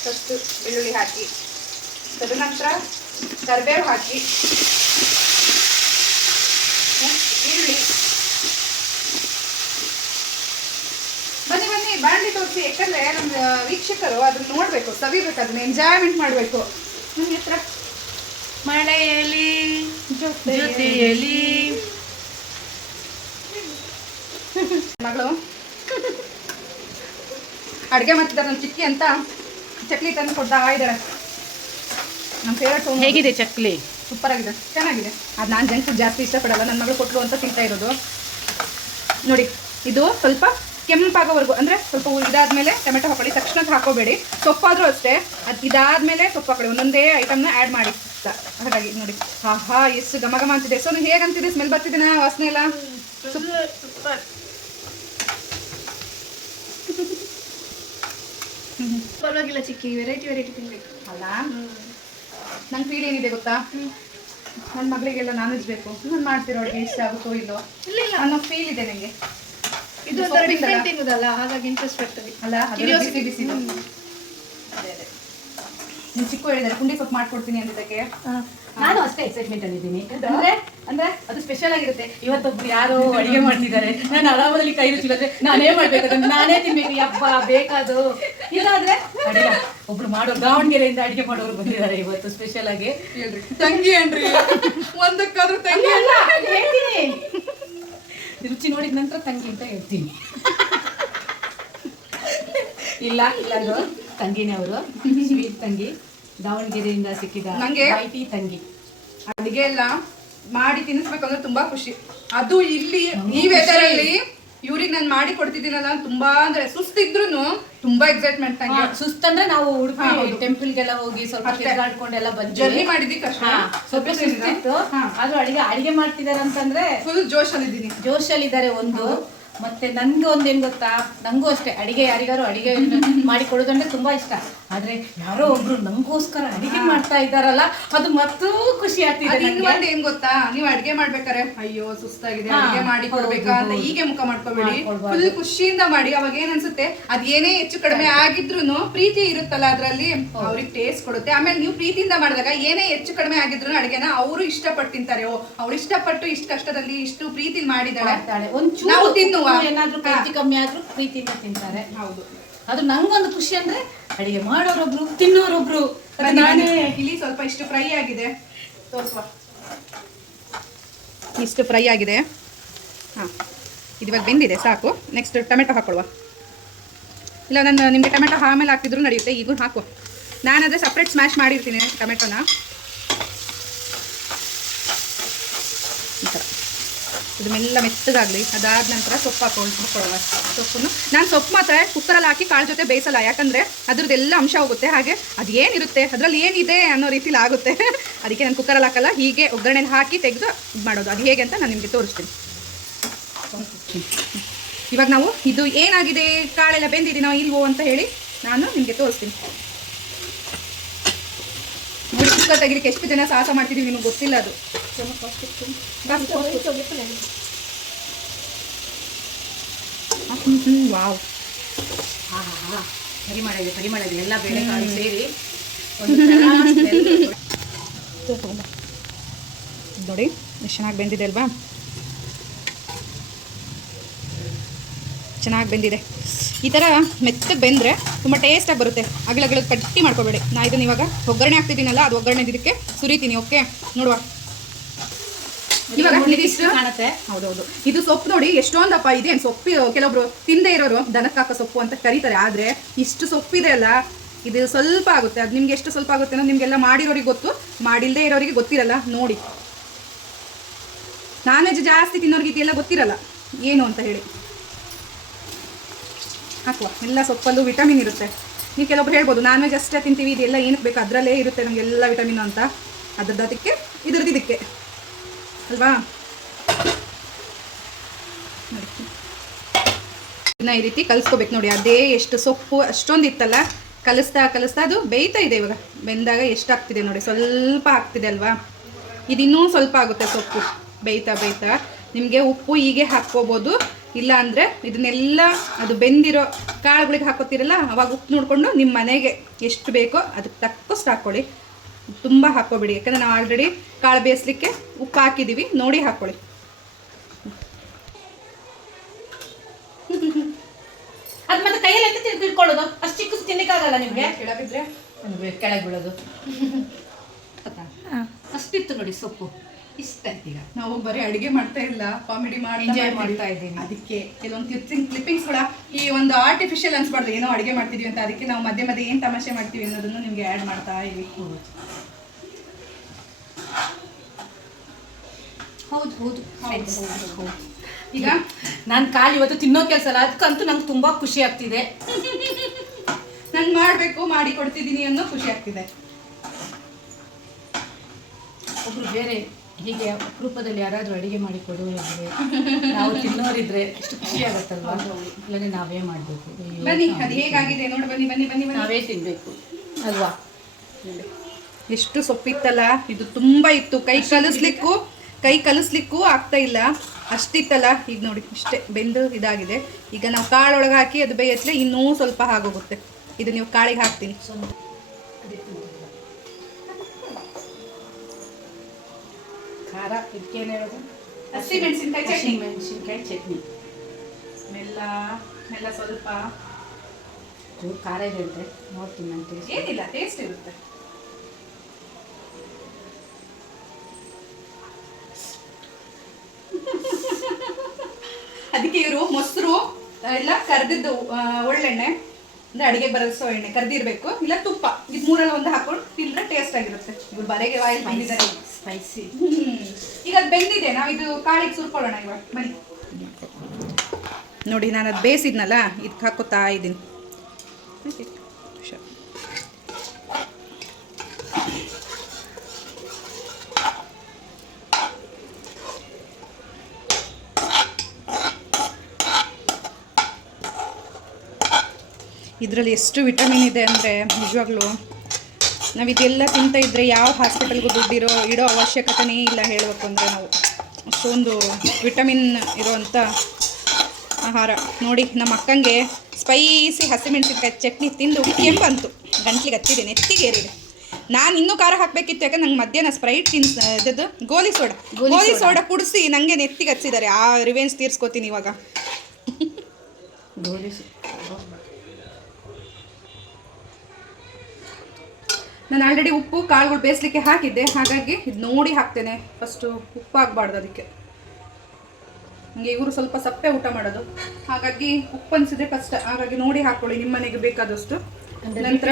ಫಸ್ಟು ಬೆಳ್ಳುಳ್ಳಿ ಹಾಕಿ, ತದನಂತರ ಕರಿಬೇವು ಹಾಕಿ, ಈರುಳ್ಳಿ. ಬನ್ನಿ ಬನ್ನಿ ಬಾಣಲಿ ತೋರಿಸಿ, ಯಾಕಂದರೆ ನಮ್ಮ ವೀಕ್ಷಕರು ಅದನ್ನ ನೋಡಬೇಕು, ಸವಿಬೇಕು, ಅದನ್ನ ಎಂಜಾಯ್ಮೆಂಟ್ ಮಾಡಬೇಕು. ನನ್ನ ಹತ್ರ ಮಳೆಯಲ್ಲಿ ಜೊತೆಯಲ್ಲಿ ಮಗಳು ಅಡುಗೆ ಮಾಡ್ತಿದ್ದಾರೆ. ನಮ್ಮ ಚಿಕ್ಕಿ ಅಂತ ಚಕ್ಲಿ ತಂದು ಕೊಡ್ತಾ ಇದ್ದಾರೆ. ನಮ್ಮ ಫೇವ್ರೇಟ್. ಹೇಗಿದೆ ಚಕ್ಲಿ? ಸೂಪರ್ ಆಗಿದೆ, ಚೆನ್ನಾಗಿದೆ. ಅದು ನಾನು ಜಂಕ್ ಫುಡ್ ಜಾಸ್ತಿ ಇಷ್ಟಪಡಲ್ಲ, ನನ್ನ ಮಗಳು ಕೊಟ್ಟರು ಅಂತ ತಿಂತಾ ಇರೋದು. ನೋಡಿ, ಇದು ಸ್ವಲ್ಪ ಕೆಂಪಾಗೋವರೆಗೂ, ಅಂದರೆ ಸ್ವಲ್ಪ ಇದಾದ್ಮೇಲೆ ಟೊಮೆಟೊ ಹಾಕೊಳ್ಳಿ, ತಕ್ಷಣಕ್ಕೆ ಹಾಕೋಬೇಡಿ. ಸೊಪ್ಪಾದರೂ ಅಷ್ಟೇ, ಅದು ಇದಾದ್ಮೇಲೆ ಸೊಪ್ಪು ಹಾಕೊಳ್ಳಿ. ಒಂದೊಂದೇ ಐಟಮ್ನ ಆ್ಯಡ್ ಮಾಡಿ. ಹಾಗಾಗಿ ನೋಡಿ, ಆಹಾ ಎಷ್ಟು ಘಮ ಘಮ ಅಂತಿದೆ. ಸೊ ನೀವು ಹೇಗಂತಿದೆ, ಸ್ಮೆಲ್ ಬರ್ತಿದ್ದೀನಾ? ವಾಸನೆ ಎಲ್ಲ ಸೂಪರ್. ಪರವಾಗಿಲ್ಲ ಚಿಕ್ಕಿ, ವೆರೈಟಿ ತಿನ್ಬೇಕು ಅಲ್ಲ. ನನ್ನ ಫೀಲ್ ಏನಿದೆ ಗೊತ್ತಾ? ನನ್ನ ಮಗಳಿಗೆಲ್ಲ ನಾನ್ ವೆಜ್ ಬೇಕು, ನಾನು ಮಾಡ್ತಿರೋ ಅಡುಗೆ ಇಷ್ಟ ಆಗುತ್ತೋ ಇಲ್ಲೋ ಇಲ್ಲ ಅನ್ನೋ ಫೀಲ್ ಇದೆ ನನಗೆ. ಇದು ಒಂಥರ ಡಿಫ್ರೆಂಟ್ ತಿನ್ನೋದಲ್ಲ, ಹಾಗಾಗಿ ಇಂಟ್ರೆಸ್ಟ್ ಬರ್ತದೆ ಅಲ್ಲ. ಬಿಸಿ ಬಿಸಿ ಅದೇ ಅದೇ. ನೀವು ಚಿಕ್ಕ ಹೇಳಿದ್ದಾರೆ ಪುಂಡಿ ಸೊಪ್ಪು ಮಾಡ್ಕೊಡ್ತೀನಿ ಅಂದಿದ್ದಕ್ಕೆ ನಾನು ಅಷ್ಟೇ ಎಕ್ಸೈಟ್ಮೆಂಟ್ ಆಗಿದ್ದೀನಿ. ಅಂದ್ರೆ ಅದು ಸ್ಪೆಷಲ್ ಆಗಿರುತ್ತೆ. ಇವತ್ತೊಬ್ರು ಯಾರೋ ಅಡಿಗೆ ಮಾಡ್ತಿದ್ದಾರೆ, ನಾನು ಆರಾಮದಲ್ಲಿ ಕೈ ರುಚಿಲ್ಲದೆ ನಾನೇ ಮಾಡ್ಬೇಕು, ಅದನ್ನ ನಾನೇ ತಿನ್ಬೇಕು. ಯಪ್ಪ ಬೇಕಾದು. ಇದಾದ್ರೆ ಅಡಿಗೆ ಒಬ್ರು ಮಾಡೋರು, ದಾವಣಗೆರೆಯಿಂದ ಅಡಿಗೆ ಮಾಡೋರು ಬಂದಿದ್ದಾರೆ ಇವತ್ತು ಸ್ಪೆಷಲ್ ಆಗಿ. ಹೇಳ್ರಿ ತಂಗಿ ಏನ್ರಿ, ಒಂದಕ್ಕಾದ್ರೂ ತಂಗಿ ಅಲ್ಲ ಹೇಳ್ತೀನಿ, ರುಚಿ ನೋಡಿದ ನಂತರ ತಂಗಿ ಅಂತ ಹೇಳ್ತೀನಿ. ಇಲ್ಲ ಅದು ತಂಗಿನೇ, ಅವರು ಸ್ವೀಟ್ ತಂಗಿ, ದಾವಣಗೆರೆಯಿಂದ ಸಿಕ್ಕಿದ ನಂಗೆ ಐಟಿ ತಂಗಿ. ಅಡಿಗೆ ಎಲ್ಲ ಮಾಡಿ ತಿನ್ನಿಸ್ಬೇಕು ಅಂದ್ರೆ ತುಂಬಾ ಖುಷಿ. ಅದು ಇಲ್ಲಿ ಈ ವೆದರ್ ಅಲ್ಲಿ ಇವ್ರಿಗೆ ನಾನು ಮಾಡಿ ಕೊಡ್ತಿದ್ದೀನಲ್ಲ, ತುಂಬಾ ಅಂದ್ರೆ ಸುಸ್ತಿದ್ರು ತುಂಬಾ ಎಕ್ಸೈಟ್ಮೆಂಟ್. ತಂಗಿ ಸುಸ್ತಂದ್ರೆ ನಾವು ಉಡುಪಿ ಟೆಂಪಲ್ಗೆಲ್ಲ ಹೋಗಿ ಸ್ವಲ್ಪ ತಿರ್ಗಾಡ್ಕೊಂಡೆಲ್ಲ ಬಂದ್ವಿ, ಜರ್ನಿ ಮಾಡಿದ್ದಿ ಕಷ್ಟ, ಸ್ವಲ್ಪ ಸುಸ್ತಿತ್ತು. ಆದ್ರೂ ಅಡಿಗೆ ಮಾಡ್ತಿದಾರೆ ಅಂತಂದ್ರೆ ಫುಲ್ ಜೋಶಲ್ಲಿದ್ದೀನಿ. ಜೋಶಲ್ಲಿದ್ದಾರೆ ಒಂದು. ಮತ್ತೆ ನನ್ಗೆ ಒಂದೇನು ಗೊತ್ತಾ, ನಂಗೂ ಅಷ್ಟೇ ಅಡಿಗೆ, ಯಾರಿಗಾರು ಅಡಿಗೆ ಮಾಡಿ ಕೊಡೋದಂದ್ರೆ ತುಂಬಾ ಇಷ್ಟ. ಆದ್ರೆ ಯಾರೋ ಒಬ್ರು ನಂಗೋಸ್ಕರ ಅಡಿಗೆ ಮಾಡ್ತಾ ಇದ್ದಾರಲ್ಲ, ಅದು ಮತ್ತೂ ಖುಷಿ ಆಗ್ತಿದೆ. ಇನ್ನೊಂದು ಏನ್ ಗೊತ್ತಾ, ನೀವು ಅಡಿಗೆ ಮಾಡ್ಬೇಕಾರೆ ಅಯ್ಯೋ ಸುಸ್ತಾಗಿದೆ ಅಡಿಗೆ ಮಾಡಿ ಕೊಡ್ಬೇಕಾ ಅಂತ ಹೀಗೆ ಮುಖ ಮಾಡ್ಕೋಬೇಡಿ. ಫುಲ್ ಖುಷಿಯಿಂದ ಮಾಡಿ. ಅವಾಗ ಏನ್ ಅನ್ಸುತ್ತೆ, ಅದ್ ಏನೇ ಹೆಚ್ಚು ಕಡಿಮೆ ಆಗಿದ್ರು ಪ್ರೀತಿ ಇರುತ್ತಲ್ಲ ಅದ್ರಲ್ಲಿ, ಅವ್ರಿಗೆ ಟೇಸ್ಟ್ ಕೊಡುತ್ತೆ. ಆಮೇಲೆ ನೀವು ಪ್ರೀತಿಯಿಂದ ಮಾಡಿದಾಗ ಏನೇ ಹೆಚ್ಚು ಕಡಿಮೆ ಆಗಿದ್ರು ಅಡಿಗೆನ ಅವರು ಇಷ್ಟಪಟ್ಟು ತಿಂತಾರೆ. ಅವ್ರು ಇಷ್ಟಪಟ್ಟು ಇಷ್ಟು ಕಷ್ಟದಲ್ಲಿ ಇಷ್ಟು ಪ್ರೀತಿ ಮಾಡಿದಾಳೆ, ನಾವು ತಿನ್ನುವ. ಏನಾದ್ರೂ ಹೆಚ್ಚು ಕಮ್ಮಿ ಆದ್ರೂ ಪ್ರೀತಿಯಿಂದ ತಿಂತಾರೆ. ಹೌದು, ಅದು ನಂಗೊಂದು ಖುಷಿ. ಅಂದ್ರೆ ಅಡಿಗೆ ಮಾಡೋರೊಬ್ರು, ತಿನ್ನೋರೊಬ್ರು. ನಾನೇ ಇಲ್ಲಿ ಸ್ವಲ್ಪ ಇಷ್ಟು ಫ್ರೈ ಆಗಿದೆ ತೋರಿಸುವ. ಇಷ್ಟು ಫ್ರೈ ಆಗಿದೆ. ಹಾಂ, ಇವಾಗ ಬೆಂದಿದೆ ಸಾಕು. ನೆಕ್ಸ್ಟ್ ಟೊಮೆಟೊ ಹಾಕೊಳ್ಳುವ. ಇಲ್ಲ ನಾನು ನಿಮಗೆ ಟೊಮೆಟೊ ಆಮೇಲೆ ಹಾಕಿದ್ರು ನಡೆಯುತ್ತೆ, ಈಗೂ ಹಾಕು. ನಾನದೇ ಸಪ್ರೇಟ್ ಸ್ಮ್ಯಾಶ್ ಮಾಡಿರ್ತೀನಿ ಟೊಮೆಟೊನ. ಈ ಥರ ಇದು ಮೆತ್ತಗಾಗಲಿ. ಅದಾದ ನಂತರ ಸೊಪ್ಪು ಹಾಕೊಳ್ಳುವ. ಸೊಪ್ಪನ್ನು ನಾನು ಸೊಪ್ಪು ಮಾತ್ರ ಕುಕ್ಕರಲ್ಲಿ ಹಾಕಿ ಕಾಳು ಜೊತೆ ಬೇಯಿಸಲ್ಲ, ಯಾಕಂದರೆ ಅದ್ರದ್ದೆಲ್ಲ ಅಂಶ ಹೋಗುತ್ತೆ. ಹಾಗೆ ಅದು ಏನಿರುತ್ತೆ ಅದರಲ್ಲಿ ಏನಿದೆ ಅನ್ನೋ ರೀತಿಲಿ ಆಗುತ್ತೆ. ಅದಕ್ಕೆ ನಾನು ಕುಕ್ಕರಲ್ಲಿ ಹಾಕಲ್ಲ, ಹೀಗೆ ಒಗ್ಗರಣೆಲಿ ಹಾಕಿ ತೆಗೆದು ಇದು ಮಾಡೋದು. ಅದು ಹೇಗೆ ಅಂತ ನಾನು ನಿಮಗೆ ತೋರಿಸ್ತೀನಿ. ಇವಾಗ ನಾವು ಇದು ಏನಾಗಿದೆ, ಕಾಳೆಲ್ಲ ಬೆಂದಿದ್ದೀನೋ ಇಲ್ವೋ ಅಂತ ಹೇಳಿ ನಾನು ನಿಮಗೆ ತೋರಿಸ್ತೀನಿ. ನೋಡಿ, ಕುಕ್ಕರ್ ತೆಗಿಲಿಕ್ಕೆ ಎಷ್ಟು ಜನ ಸಾಹಸ ಮಾಡ್ತಿದ್ದೀವಿ ನಿಮಗೆ ಗೊತ್ತಿಲ್ಲ ಅದು. ವಾವ್, ಪರಿಮಳ ಇದೆ ಎಲ್ಲ ಬೇಳೆಕಾಳು ಸೇರಿ ನೋಡಿ ಎಷ್ಟು ಚೆನ್ನಾಗಿ ಬೆಂದಿದೆ ಅಲ್ವಾ? ಚೆನ್ನಾಗಿ ಬೆಂದಿದೆ. ಈ ಥರ ಮೆತ್ತಗೆ ಬೆಂದರೆ ತುಂಬ ಟೇಸ್ಟಾಗಿ ಬರುತ್ತೆ. ಅಗಲಗಳು ಕಟ್ಟಿ ಮಾಡ್ಕೊಬೇಡಿ. ನಾ ಇದನ್ನು ಇವಾಗ ಒಗ್ಗರಣೆ ಹಾಕ್ತಿದ್ದೀನಲ್ಲ, ಅದು ಒಗ್ಗರಣೆ ಇದಕ್ಕೆ ಸುರಿತೀನಿ. ಓಕೆ, ನೋಡುವ ಇವಾಗ ಇದಿಷ್ಟು ಕಾಣುತ್ತೆ. ಹೌದೌದು, ಇದು ಸೊಪ್ಪು ನೋಡಿ ಎಷ್ಟೊಂದಪ್ಪ ಇದೆ. ಸೊಪ್ಪು ಕೆಲವೊಬ್ರು ತಿಂದೇ ಇರೋರು ದನಕ್ಕಾಕ ಸೊಪ್ಪು ಅಂತ ಕರೀತಾರೆ. ಆದರೆ ಇಷ್ಟು ಸೊಪ್ಪಿದೆ ಅಲ್ಲ, ಇದು ಸ್ವಲ್ಪ ಆಗುತ್ತೆ. ಅದು ನಿಮ್ಗೆ ಎಷ್ಟು ಸ್ವಲ್ಪ ಆಗುತ್ತೆ ಅನ್ನೋದು ನಿಮಗೆಲ್ಲ ಮಾಡಿರೋರಿಗೆ ಗೊತ್ತು, ಮಾಡಿಲ್ಲದೆ ಇರೋರಿಗೆ ಗೊತ್ತಿರಲ್ಲ. ನೋಡಿ, ನಾನ್ ವೆಜ್ ಜಾಸ್ತಿ ತಿನ್ನೋರಿಗೆ ಇದೆಲ್ಲ ಗೊತ್ತಿರಲ್ಲ ಏನು ಅಂತ ಹೇಳಿ. ಹಾಕುವ. ಎಲ್ಲ ಸೊಪ್ಪಲ್ಲೂ ವಿಟಮಿನ್ ಇರುತ್ತೆ. ನೀವು ಕೆಲವೊಬ್ರು ಹೇಳ್ಬೋದು ನಾನ್ ವೆಜ್ ಅಷ್ಟೇ ತಿಂತೀವಿ, ಇದೆಲ್ಲ ಏನಕ್ಕೆ ಬೇಕು, ಅದರಲ್ಲೇ ಇರುತ್ತೆ ನಮಗೆಲ್ಲ ವಿಟಮಿನ್ ಅಂತ. ಅದ್ರದ್ದು ಅದಕ್ಕೆ ಇದ್ರದ್ದು ಇದಕ್ಕೆ ಅಲ್ವಾ? ನೋಡಿ, ಇದನ್ನ ಈ ರೀತಿ ಕಲಿಸ್ಕೋಬೇಕು. ನೋಡಿ, ಅದೇ ಎಷ್ಟು ಸೊಪ್ಪು ಅಷ್ಟೊಂದು ಇತ್ತಲ್ಲ, ಕಲಿಸ್ತಾ ಕಲಿಸ್ತಾ ಅದು ಬೇಯ್ತಾ ಇದೆ. ಇವಾಗ ಬೆಂದಾಗ ಎಷ್ಟು ಆಗ್ತಿದೆ ನೋಡಿ, ಸ್ವಲ್ಪ ಆಗ್ತಿದೆ ಅಲ್ವಾ? ಇದಿನ್ನೂ ಸ್ವಲ್ಪ ಆಗುತ್ತೆ ಸೊಪ್ಪು ಬೇಯ್ತಾ ಬೇಯ್ತಾ. ನಿಮಗೆ ಉಪ್ಪು ಹೀಗೆ ಹಾಕ್ಕೋಬೋದು, ಇಲ್ಲ ಅಂದರೆ ಇದನ್ನೆಲ್ಲ ಅದು ಬೆಂದಿರೋ ಕಾಳುಗಳಿಗೆ ಹಾಕೋತಿರಲ್ಲ, ಅವಾಗ ಉಪ್ಪು ನೋಡಿಕೊಂಡು ನಿಮ್ಮ ಮನೆಗೆ ಎಷ್ಟು ಬೇಕೋ ಅದಕ್ಕೆ ತಕ್ಕಷ್ಟು ಹಾಕ್ಕೊಳ್ಳಿ. ತುಂಬ ಹಾಕ್ಕೋಬೇಡಿ, ಯಾಕಂದರೆ ನಾವು ಆಲ್ರೆಡಿ ಕಾಳು ಬೇಯಿಸ್ಲಿಕ್ಕೆ ಉಪ್ಪು ಹಾಕಿದ್ದೀವಿ. ನೋಡಿ ಹಾಕ್ಕೊಳ್ಳಿ. ಅದು ಮತ್ತೆ ಕೈಯಲ್ಲಿ ಎಂತ ತಿಳ್ಕೊಳ್ಳೋದು? ಅಷ್ಟು ಚಿಕ್ಕದು ತಿನ್ನಕ್ಕಾಗಲ್ಲ ನಿಮಗೆ. ಕೆಳಗಿದ್ರೆ ಕೆಳಗೆ ಬೀಳೋದು. ಅಷ್ಟಿತ್ತು ನೋಡಿ ಸೊಪ್ಪು, ಇಷ್ಟ ಈಗ. ನಾವು ಬರೀ ಅಡುಗೆ ಮಾಡ್ತಾ ಇಲ್ಲ, ಕಾಮಿಡಿ ಎಂಜಾಯ್ ಮಾಡ್ತಾ ಇದ್ದೀನಿ. ಅದಕ್ಕೆ ಕೆಲವೊಂದು ಕ್ಲಿಪ್ಪಿಂಗ್ಸ್ ಕೂಡ ಈ ಒಂದು ಆರ್ಟಿಫಿಷಿಯಲ್ ಅನ್ಸ್ಬಾರ್ದು, ಏನೋ ಅಡುಗೆ ಮಾಡ್ತಿದ್ವಿ ಅಂತ. ಅದಕ್ಕೆ ನಾವು ಮಧ್ಯೆ ಮಧ್ಯೆ ಏನು ತಮಾಷೆ ಮಾಡ್ತೀವಿ ಅನ್ನೋದನ್ನು ನಿಮಗೆ ಆ್ಯಡ್ ಮಾಡ್ತಾ ಇವಿ. ಹೌದು ಹೌದು ಹೌದು. ಈಗ ನಾನು ಕಾಲು ಇವತ್ತು ತಿನ್ನೋ ಕೆಲಸ ಅಲ್ಲ, ಅದಕ್ಕಂತೂ ನಂಗೆ ತುಂಬ ಖುಷಿ ಆಗ್ತಿದೆ. ನಂಗೆ ಮಾಡಬೇಕು, ಮಾಡಿ ಕೊಡ್ತಿದ್ದೀನಿ ಅನ್ನೋ ಖುಷಿ ಆಗ್ತಿದೆ. ಒಬ್ರು ಬೇರೆ ಹೀಗೆ ಅಪರೂಪದಲ್ಲಿ ಯಾರಾದರೂ ಅಡುಗೆ ಮಾಡಿ ಕೊಡುವವರಿದ್ರೆ, ನಾವು ತಿನ್ನೋರಿದ್ರೆ ಎಷ್ಟು ಖುಷಿ ಆಗುತ್ತಲ್ವಾ? ಇಲ್ಲದೆ ನಾವೇ ಮಾಡಬೇಕು. ಬನ್ನಿ, ಅದು ಹೇಗಾಗಿದೆ ನೋಡಿ. ಬನ್ನಿ ಬನ್ನಿ ಬನ್ನಿ ಬನ್ನಿ. ನಾವೇ ತಿನ್ನಬೇಕು ಅಲ್ವಾ? ಎಷ್ಟು ಸೊಪ್ಪಿತ್ತಲ್ಲ, ಇದು ತುಂಬ ಇತ್ತು. ಕೈ ಕಲಿಸ್ಲಿಕ್ಕೂ ಆಗ್ತಾ ಇಲ್ಲ, ಅಷ್ಟಿತ್ತಲ್ಲ. ಈಗ ನೋಡಿ ಇಷ್ಟೇ ಬೆಂದು ಇದಾಗಿದೆ. ಈಗ ನಾವು ಕಾಳೊಳಗೆ ಹಾಕಿ ಅದು ಬೇಯತ್ಲೆ ಇನ್ನೂ ಸ್ವಲ್ಪ ಆಗೋಗುತ್ತೆ. ಇದು ನೀವು ಕಾಳಿಗೆ ಹಾಕ್ತೀನಿ. ಖಾರ ಇದಕ್ಕೇನು ಹೇಳೋದು? ಹಸಿಮೆಣಸಿನ್ಕಾಯಿ ಚಟ್ನಿ. ಮೆಲ್ಲ ಸ್ವಲ್ಪ ಖಾರ ಇರುತ್ತೆ, ನೋಡ್ತೀನಿ ನಾನು ಟೇಸ್ಟ್. ಏನಿಲ್ಲ, ಟೇಸ್ಟ್ ಇರುತ್ತೆ. ಅದಕ್ಕೆ ಇವರು ಮೊಸರು ಎಲ್ಲ ಕರ್ದಿದ್ದು ಒಳ್ಳೆಣ್ಣೆ ಅಂದರೆ ಅಡುಗೆ ಬರಸೋ ಎಣ್ಣೆ ಕರ್ದಿರ್ಬೇಕು, ಇಲ್ಲ ತುಪ್ಪ, ಇದು ಮೂರಲ್ಲಿ ಒಂದು ಹಾಕೊಂಡು ತಿಂದರೆ ಟೇಸ್ಟ್ ಆಗಿರುತ್ತೆ. ಇವ್ರು ಬರೆಗೆ ಆಯಿಲ್ ಬಂದಿದ್ದಾರೆ, ಸ್ಪೈಸಿ. ಈಗ ಅದು ಬೆಂದಿದೆ, ನಾವು ಇದು ಕಾಳಿಗೆ ಸುರ್ಕೊಳ್ಳೋಣ ಇವಾಗ. ಬನ್ನಿ ನೋಡಿ, ನಾನು ಅದು ಬೇಯಿಸಿದ್ನಲ್ಲ, ಇದಕ್ಕೆ ಹಾಕೋತಾ ಇದ್ದೀನಿ. ಇದರಲ್ಲಿ ಎಷ್ಟು ವಿಟಮಿನ್ ಇದೆ ಅಂದರೆ ನಿಜವಾಗ್ಲೂ ನಾವು ಇದೆಲ್ಲ ತಿಂತ ಇದ್ದರೆ ಯಾವ ಹಾಸ್ಪಿಟಲ್ಗೂ ಇಡೋ ಅವಶ್ಯಕತೆನೇ ಇಲ್ಲ. ಹೇಳಬೇಕು ಅಂದರೆ ನಾವು ಅಷ್ಟೊಂದು ವಿಟಮಿನ್ ಇರುವಂಥ ಆಹಾರ. ನೋಡಿ, ನಮ್ಮ ಅಕ್ಕಂಗೆ ಸ್ಪೈಸಿ ಹಸಿಮೆಣಸಿನ್ಕಾಯಿ ಚಟ್ನಿ ತಿಂದು ಕೆಂಪಂತು, ಗಂಟ್ಲಿಗೆ ಹತ್ತಿದೆ, ನೆತ್ತಿಗೆ ಏರಿದೆ. ನಾನು ಇನ್ನೂ ಖಾರ ಹಾಕಬೇಕಿತ್ತು, ಯಾಕಂದ್ರೆ ನಂಗೆ ಮಧ್ಯಾಹ್ನ ಸ್ಪ್ರೈಟ್ ಇದ್ದದ್ದು ಗೋಲಿ ಸೋಡಾ ಕುಡಿಸಿ ನನಗೆ ನೆತ್ತಿಗೆ ಹಚ್ಚಿದ್ದಾರೆ. ಆ ರಿವೆಂಜ್ ತೀರ್ಸ್ಕೊತೀನಿ ಇವಾಗ. ನಾನು ಆಲ್ರೆಡಿ ಉಪ್ಪು ಕಾಳುಗಳು ಬೇಯಿಸ್ಲಿಕ್ಕೆ ಹಾಕಿದ್ದೆ, ಹಾಗಾಗಿ ಇದು ನೋಡಿ ಹಾಕ್ತೇನೆ. ಫಸ್ಟು ಉಪ್ಪು ಹಾಕಬಾರ್ದು, ಅದಕ್ಕೆ ಹಂಗೆ ಇವರು ಸ್ವಲ್ಪ ಸಪ್ಪೆ ಊಟ ಮಾಡೋದು, ಹಾಗಾಗಿ ಉಪ್ಪು ಅನಿಸಿದ್ರೆ ಕಷ್ಟ. ಹಾಗಾಗಿ ನೋಡಿ ಹಾಕ್ಕೊಳ್ಳಿ ನಿಮ್ಮ ಮನೆಗೆ ಬೇಕಾದಷ್ಟು. ನಂತರ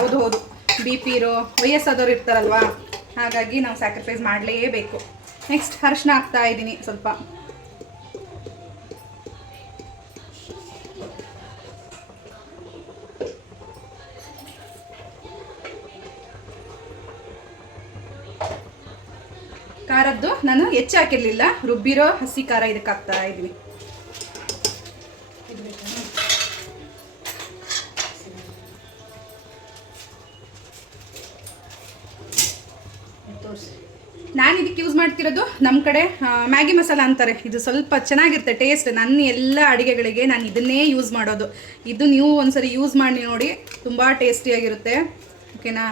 ಹೌದು BP ಇರೋ ವಯಸ್ಸಾದವ್ರು ಇರ್ತಾರಲ್ವಾ, ಹಾಗಾಗಿ ನಾವು ಸ್ಯಾಕ್ರಿಫೈಸ್ ಮಾಡಲೇಬೇಕು. ನೆಕ್ಸ್ಟ್ ಅರಿಶಿನ ಹಾಕ್ತಾ ಇದ್ದೀನಿ ಸ್ವಲ್ಪ. ಖಾರದ್ದು ನಾನು ಹೆಚ್ಚು ಹಾಕಿರಲಿಲ್ಲ, ರುಬ್ಬಿರೋ ಹಸಿ ಖಾರ ಇದಕ್ಕೆ ಹಾಕ್ತಾ ಇದ್ವಿ. ನಾನು ಇದಕ್ಕೆ ಯೂಸ್ ಮಾಡ್ತಿರೋದು ನಮ್ಮ ಕಡೆ ಮ್ಯಾಗಿ ಮಸಾಲ ಅಂತಾರೆ. ಇದು ಸ್ವಲ್ಪ ಚೆನ್ನಾಗಿರುತ್ತೆ ಟೇಸ್ಟ್. ನನ್ನ ಎಲ್ಲ ಅಡುಗೆಗಳಿಗೆ ನಾನು ಇದನ್ನೇ ಯೂಸ್ ಮಾಡೋದು. ಇದು ನೀವು ಒಂದ್ಸರಿ ಯೂಸ್ ಮಾಡಿ ನೋಡಿ, ತುಂಬ ಟೇಸ್ಟಿಯಾಗಿರುತ್ತೆ. ಓಕೆನಾ?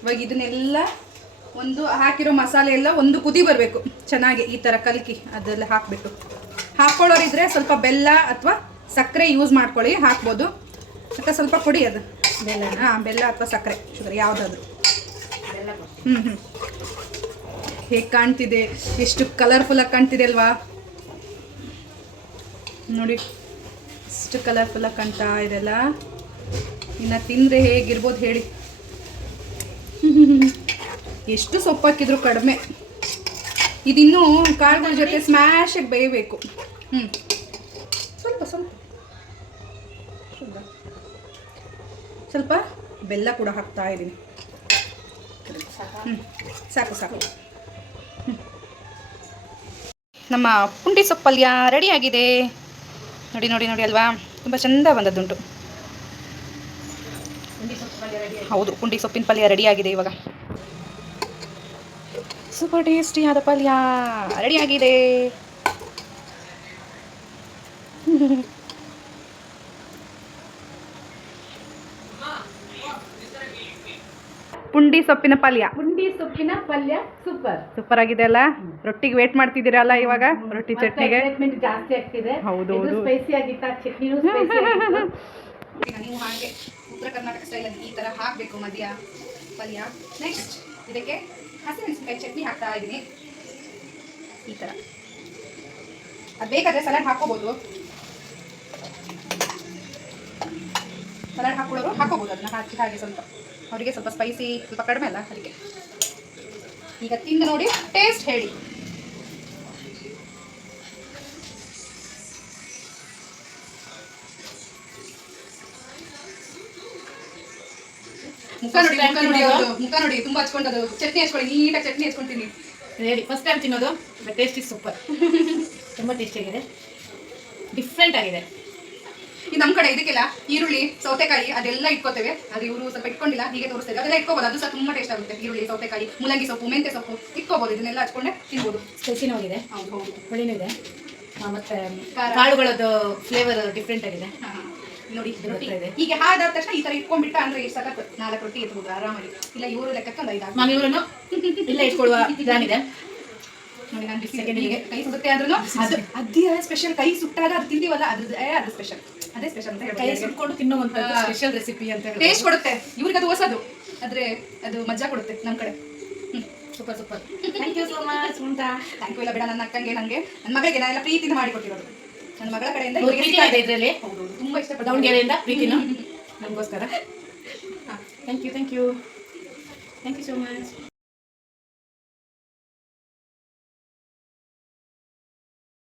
ಇವಾಗ ಇದನ್ನೆಲ್ಲ ಒಂದು ಹಾಕಿರೋ ಮಸಾಲೆ ಎಲ್ಲ ಒಂದು ಕುದಿ ಬರಬೇಕು ಚೆನ್ನಾಗಿ, ಈ ಥರ ಕಲಕಿ ಅದೆಲ್ಲ ಹಾಕಿಬಿಟ್ಟು. ಹಾಕ್ಕೊಳ್ಳೋರಿದ್ರೆ ಸ್ವಲ್ಪ ಬೆಲ್ಲ ಅಥವಾ ಸಕ್ಕರೆ ಯೂಸ್ ಮಾಡ್ಕೊಳ್ಳಿ, ಹಾಕ್ಬೋದು. ಅಥವಾ ಸ್ವಲ್ಪ ಕೊಡಿ ಅದು ಬೆಲ್ಲ. ಬೆಲ್ಲ ಅಥವಾ ಸಕ್ಕರೆ, ಶುಗರ್ ಯಾವುದಾದ್ರು. ಹೇಗೆ ಕಾಣ್ತಿದೆ, ಎಷ್ಟು ಕಲರ್ಫುಲ್ಲಾಗಿ ಕಾಣ್ತಿದೆ ಅಲ್ವಾ ನೋಡಿ, ಎಷ್ಟು ಕಲರ್ಫುಲ್ಲಾಗಿ ಕಾಣ್ತಾ ಇದೆಲ್ಲ. ಇನ್ನು ತಿಂದರೆ ಹೇಗಿರ್ಬೋದು ಹೇಳಿ. ಎಷ್ಟು ಸೊಪ್ಪು ಹಾಕಿದ್ರು ಕಡಿಮೆ. ಇದಿನ್ನೂ ಕಾಳುಗಳ ಜೊತೆ ಸ್ಮ್ಯಾಶಾಗಿ ಬೇಯಬೇಕು. ಸ್ವಲ್ಪ ಸ್ವಲ್ಪ ಸ್ವಲ್ಪ ಬೆಲ್ಲ ಕೂಡ ಹಾಕ್ತಾ ಇದ್ದೀನಿ. ಸಾಕು ಸಾಕು. ನಮ್ಮ ಪುಂಡಿ ಸೊಪ್ಪು ಪಲ್ಯ ರೆಡಿಯಾಗಿದೆ. ನೋಡಿ ನೋಡಿ ನೋಡಿ ಅಲ್ವಾ, ತುಂಬ ಚೆಂದ ಬಂದದ್ದುಂಟು. ಹೌದು, ಪುಂಡಿ ಸೊಪ್ಪಿನ ಪಲ್ಯ ರೆಡಿಯಾಗಿದೆ. ಇವಾಗ ಸೂಪರ್ ಟೇಸ್ಟಿಯಾದ ಪಲ್ಯ ರೆಡಿಯಾಗಿದೆ. ಪುಂಡಿ ಸೊಪ್ಪಿನ ಪಲ್ಯ ಸೂಪರ್ ಆಗಿದೆ ಅಲ್ಲ. ರೊಟ್ಟಿಗೆ ವೇಟ್ ಮಾಡ್ತಿದ್ದೀರಲ್ಲ ಇವಾಗ, ರೊಟ್ಟಿ ಚಟ್ನಿಗೆ ಜಾಸ್ತಿ ಆಗ್ತಿದೆ. ಹೌದು ಸ್ಪೈಸಿ ಆಗಿತ್ತ, ಚಟ್ನಿನೂ ನೀವು ಹಾಗೆ ಉತ್ತರ ಕರ್ನಾಟಕ ಸ್ಟೈಲಲ್ಲಿ ಈ ಥರ ಹಾಕಬೇಕು ಮಧ್ಯ ಪಲ್ಯ. ನೆಕ್ಸ್ಟ್ ಇದಕ್ಕೆ ಹಸಿಮೆಣಸಿನಕಾಯಿ ಚಟ್ನಿ ಹಾಕ್ತಾ ಇದ್ದೀನಿ ಈ ಥರ. ಅದು ಬೇಕಾದರೆ ಸಲಾಡ್ ಹಾಕೋಬೋದು, ಸಲಾಡ್ ಹಾಕೊಳ್ಳೋರು ಹಾಕೋಬೋದು. ಅದನ್ನ ಹಾಕಿ ಹಾಗೆ ಸ್ವಲ್ಪ ಅವರಿಗೆ ಸ್ವಲ್ಪ ಸ್ಪೈಸಿ ಸ್ವಲ್ಪ ಕಡಿಮೆ ಅಲ್ಲ ಅದಕ್ಕೆ. ಈಗ ತಿಂದು ನೋಡಿ, ಟೇಸ್ಟ್ ಹೇಳಿ. ಮುಖ ನೋಡಿ ತುಂಬಾ ಹಚ್ಕೊಂಡದು. ಚಟ್ನಿ ಹಚ್ಕೊಳ್ಳಿ, ನೀಟಾಗಿ ಚಟ್ನಿ ಹಚ್ಕೊಂತೀನಿ. ರೆಡಿ, ಫಸ್ಟ್ ಟೈಮ್ ತಿನ್ನೋದು, ಬಟ್ ಟೇಸ್ಟ್ ಇಸ್ ಸೂಪರ್. ತುಂಬ ಟೇಸ್ಟಿಯಾಗಿದೆ, ಡಿಫ್ರೆಂಟ್ ಆಗಿದೆ. ಈ ನಮ್ಮ ಕಡೆ ಇದಕ್ಕೆಲ್ಲ ಈರುಳ್ಳಿ ಸೌತೆಕಾಯಿ ಅದೆಲ್ಲ ಇಟ್ಕೋತೇವೆ. ಅದು ಇವರು ಸ್ವಲ್ಪ ಇಟ್ಕೊಂಡಿಲ್ಲ, ಹೀಗೆ ತೋರಿಸ್ತೇವೆ. ಅದೆಲ್ಲ ಇಟ್ಕೋಬೋದು, ಅದು ಸಹ ತುಂಬ ಟೇಸ್ಟ್ ಆಗುತ್ತೆ. ಈರುಳ್ಳಿ ಸೌತೆಕಾಯಿ, ಮೂಲಂಗಿ ಸೊಪ್ಪು, ಮೆಂತೆ ಸೊಪ್ಪು ಇಟ್ಕೋಬೋದು. ಇದನ್ನೆಲ್ಲ ಹಚ್ಕೊಂಡೆ ತಿನ್ಬೋದು. ಸ್ಪೈಸಿನೂ ಆಗಿದೆ, ಹೌದು ಹೌದು, ಹೊಳಿನೂ ಇದೆ, ಮತ್ತೆ ಕಾಳುಗಳದ್ದು ಫ್ಲೇವರ್ ಡಿಫ್ರೆಂಟ್ ಆಗಿದೆ. ನೋಡಿ ರೊಟ್ಟಿ ಹೀಗೆ ಹಾದಾದ ತಕ್ಷಣ ಈ ತರ ಇಟ್ಕೊಂಡ್ಬಿಟ್ಟ ಅಂದ್ರೆ ಎಷ್ಟು ಸಖತ್ 4 ರೊಟ್ಟಿ ಎತ್ಬೋದು ಆರಾಮಾಗಿ. ಇಲ್ಲ ಇವರು ಲೆಕ್ಕಕ್ಕೆ ಒಂದು 5 ನಾನು ಇವರನ್ನು ಇಲ್ಲ ಇಟ್ಕೊಳ್ಳುವ ಇದಾಗಿದೆ. ನೋಡಿ ನಾನು ಬಿಸಿಲಿಗೆ ಕೈ ಸುಡುತ್ತೆ ಆದ್ರೂ ಅದೇ ಸ್ಪೆಷಲ್. ಕೈ ಸುಟ್ಟಾಗ ಅದು ತಿಂತೀವಲ್ಲ, ಅದು ಸ್ಪೆಷಲ್. ಅದೇ ಸ್ಪೆಷಲ್ ಅಂತ ಹೇಳಿ, ಕೈ ಸುಟ್ಕೊಂಡು ತಿನ್ನುವಂತ ಸ್ಪೆಷಲ್ ರೆಸಿಪಿ ಅಂತ ಹೇಳಿ. ಟೇಸ್ಟ್ ಕೊಡುತ್ತೆ ಇವ್ರಿಗೆ, ಅದು ಹೊಸದು, ಆದ್ರೆ ಅದು ಮಜಾ ಕೊಡುತ್ತೆ ನಮ್ಮ ಕಡೆ. Super super, thank you so much. Thank you ಇಲ್ಲ ಬೇಡ, ನನ್ನ ಅಕ್ಕಂಗೆ ನನಗೆ ನನ್ನ ಮಗಳಿಗೆ ನಾನೆಲ್ಲ ಪ್ರೀತಿಯಿಂದ ಮಾಡಿಕೊಟ್ಟಿರೋದು. ನನ್ನ ಮಗಳ ಕಡೆಯಿಂದ ಇದರಲ್ಲಿ ತುಂಬಾ ಇಷ್ಟಪಟ್ಟು ದಾವಣಗೆರೆಯಿಂದ ಪ್ರೀತಿನ ನಮಗೋಸ್ಕರ. Thank you so much.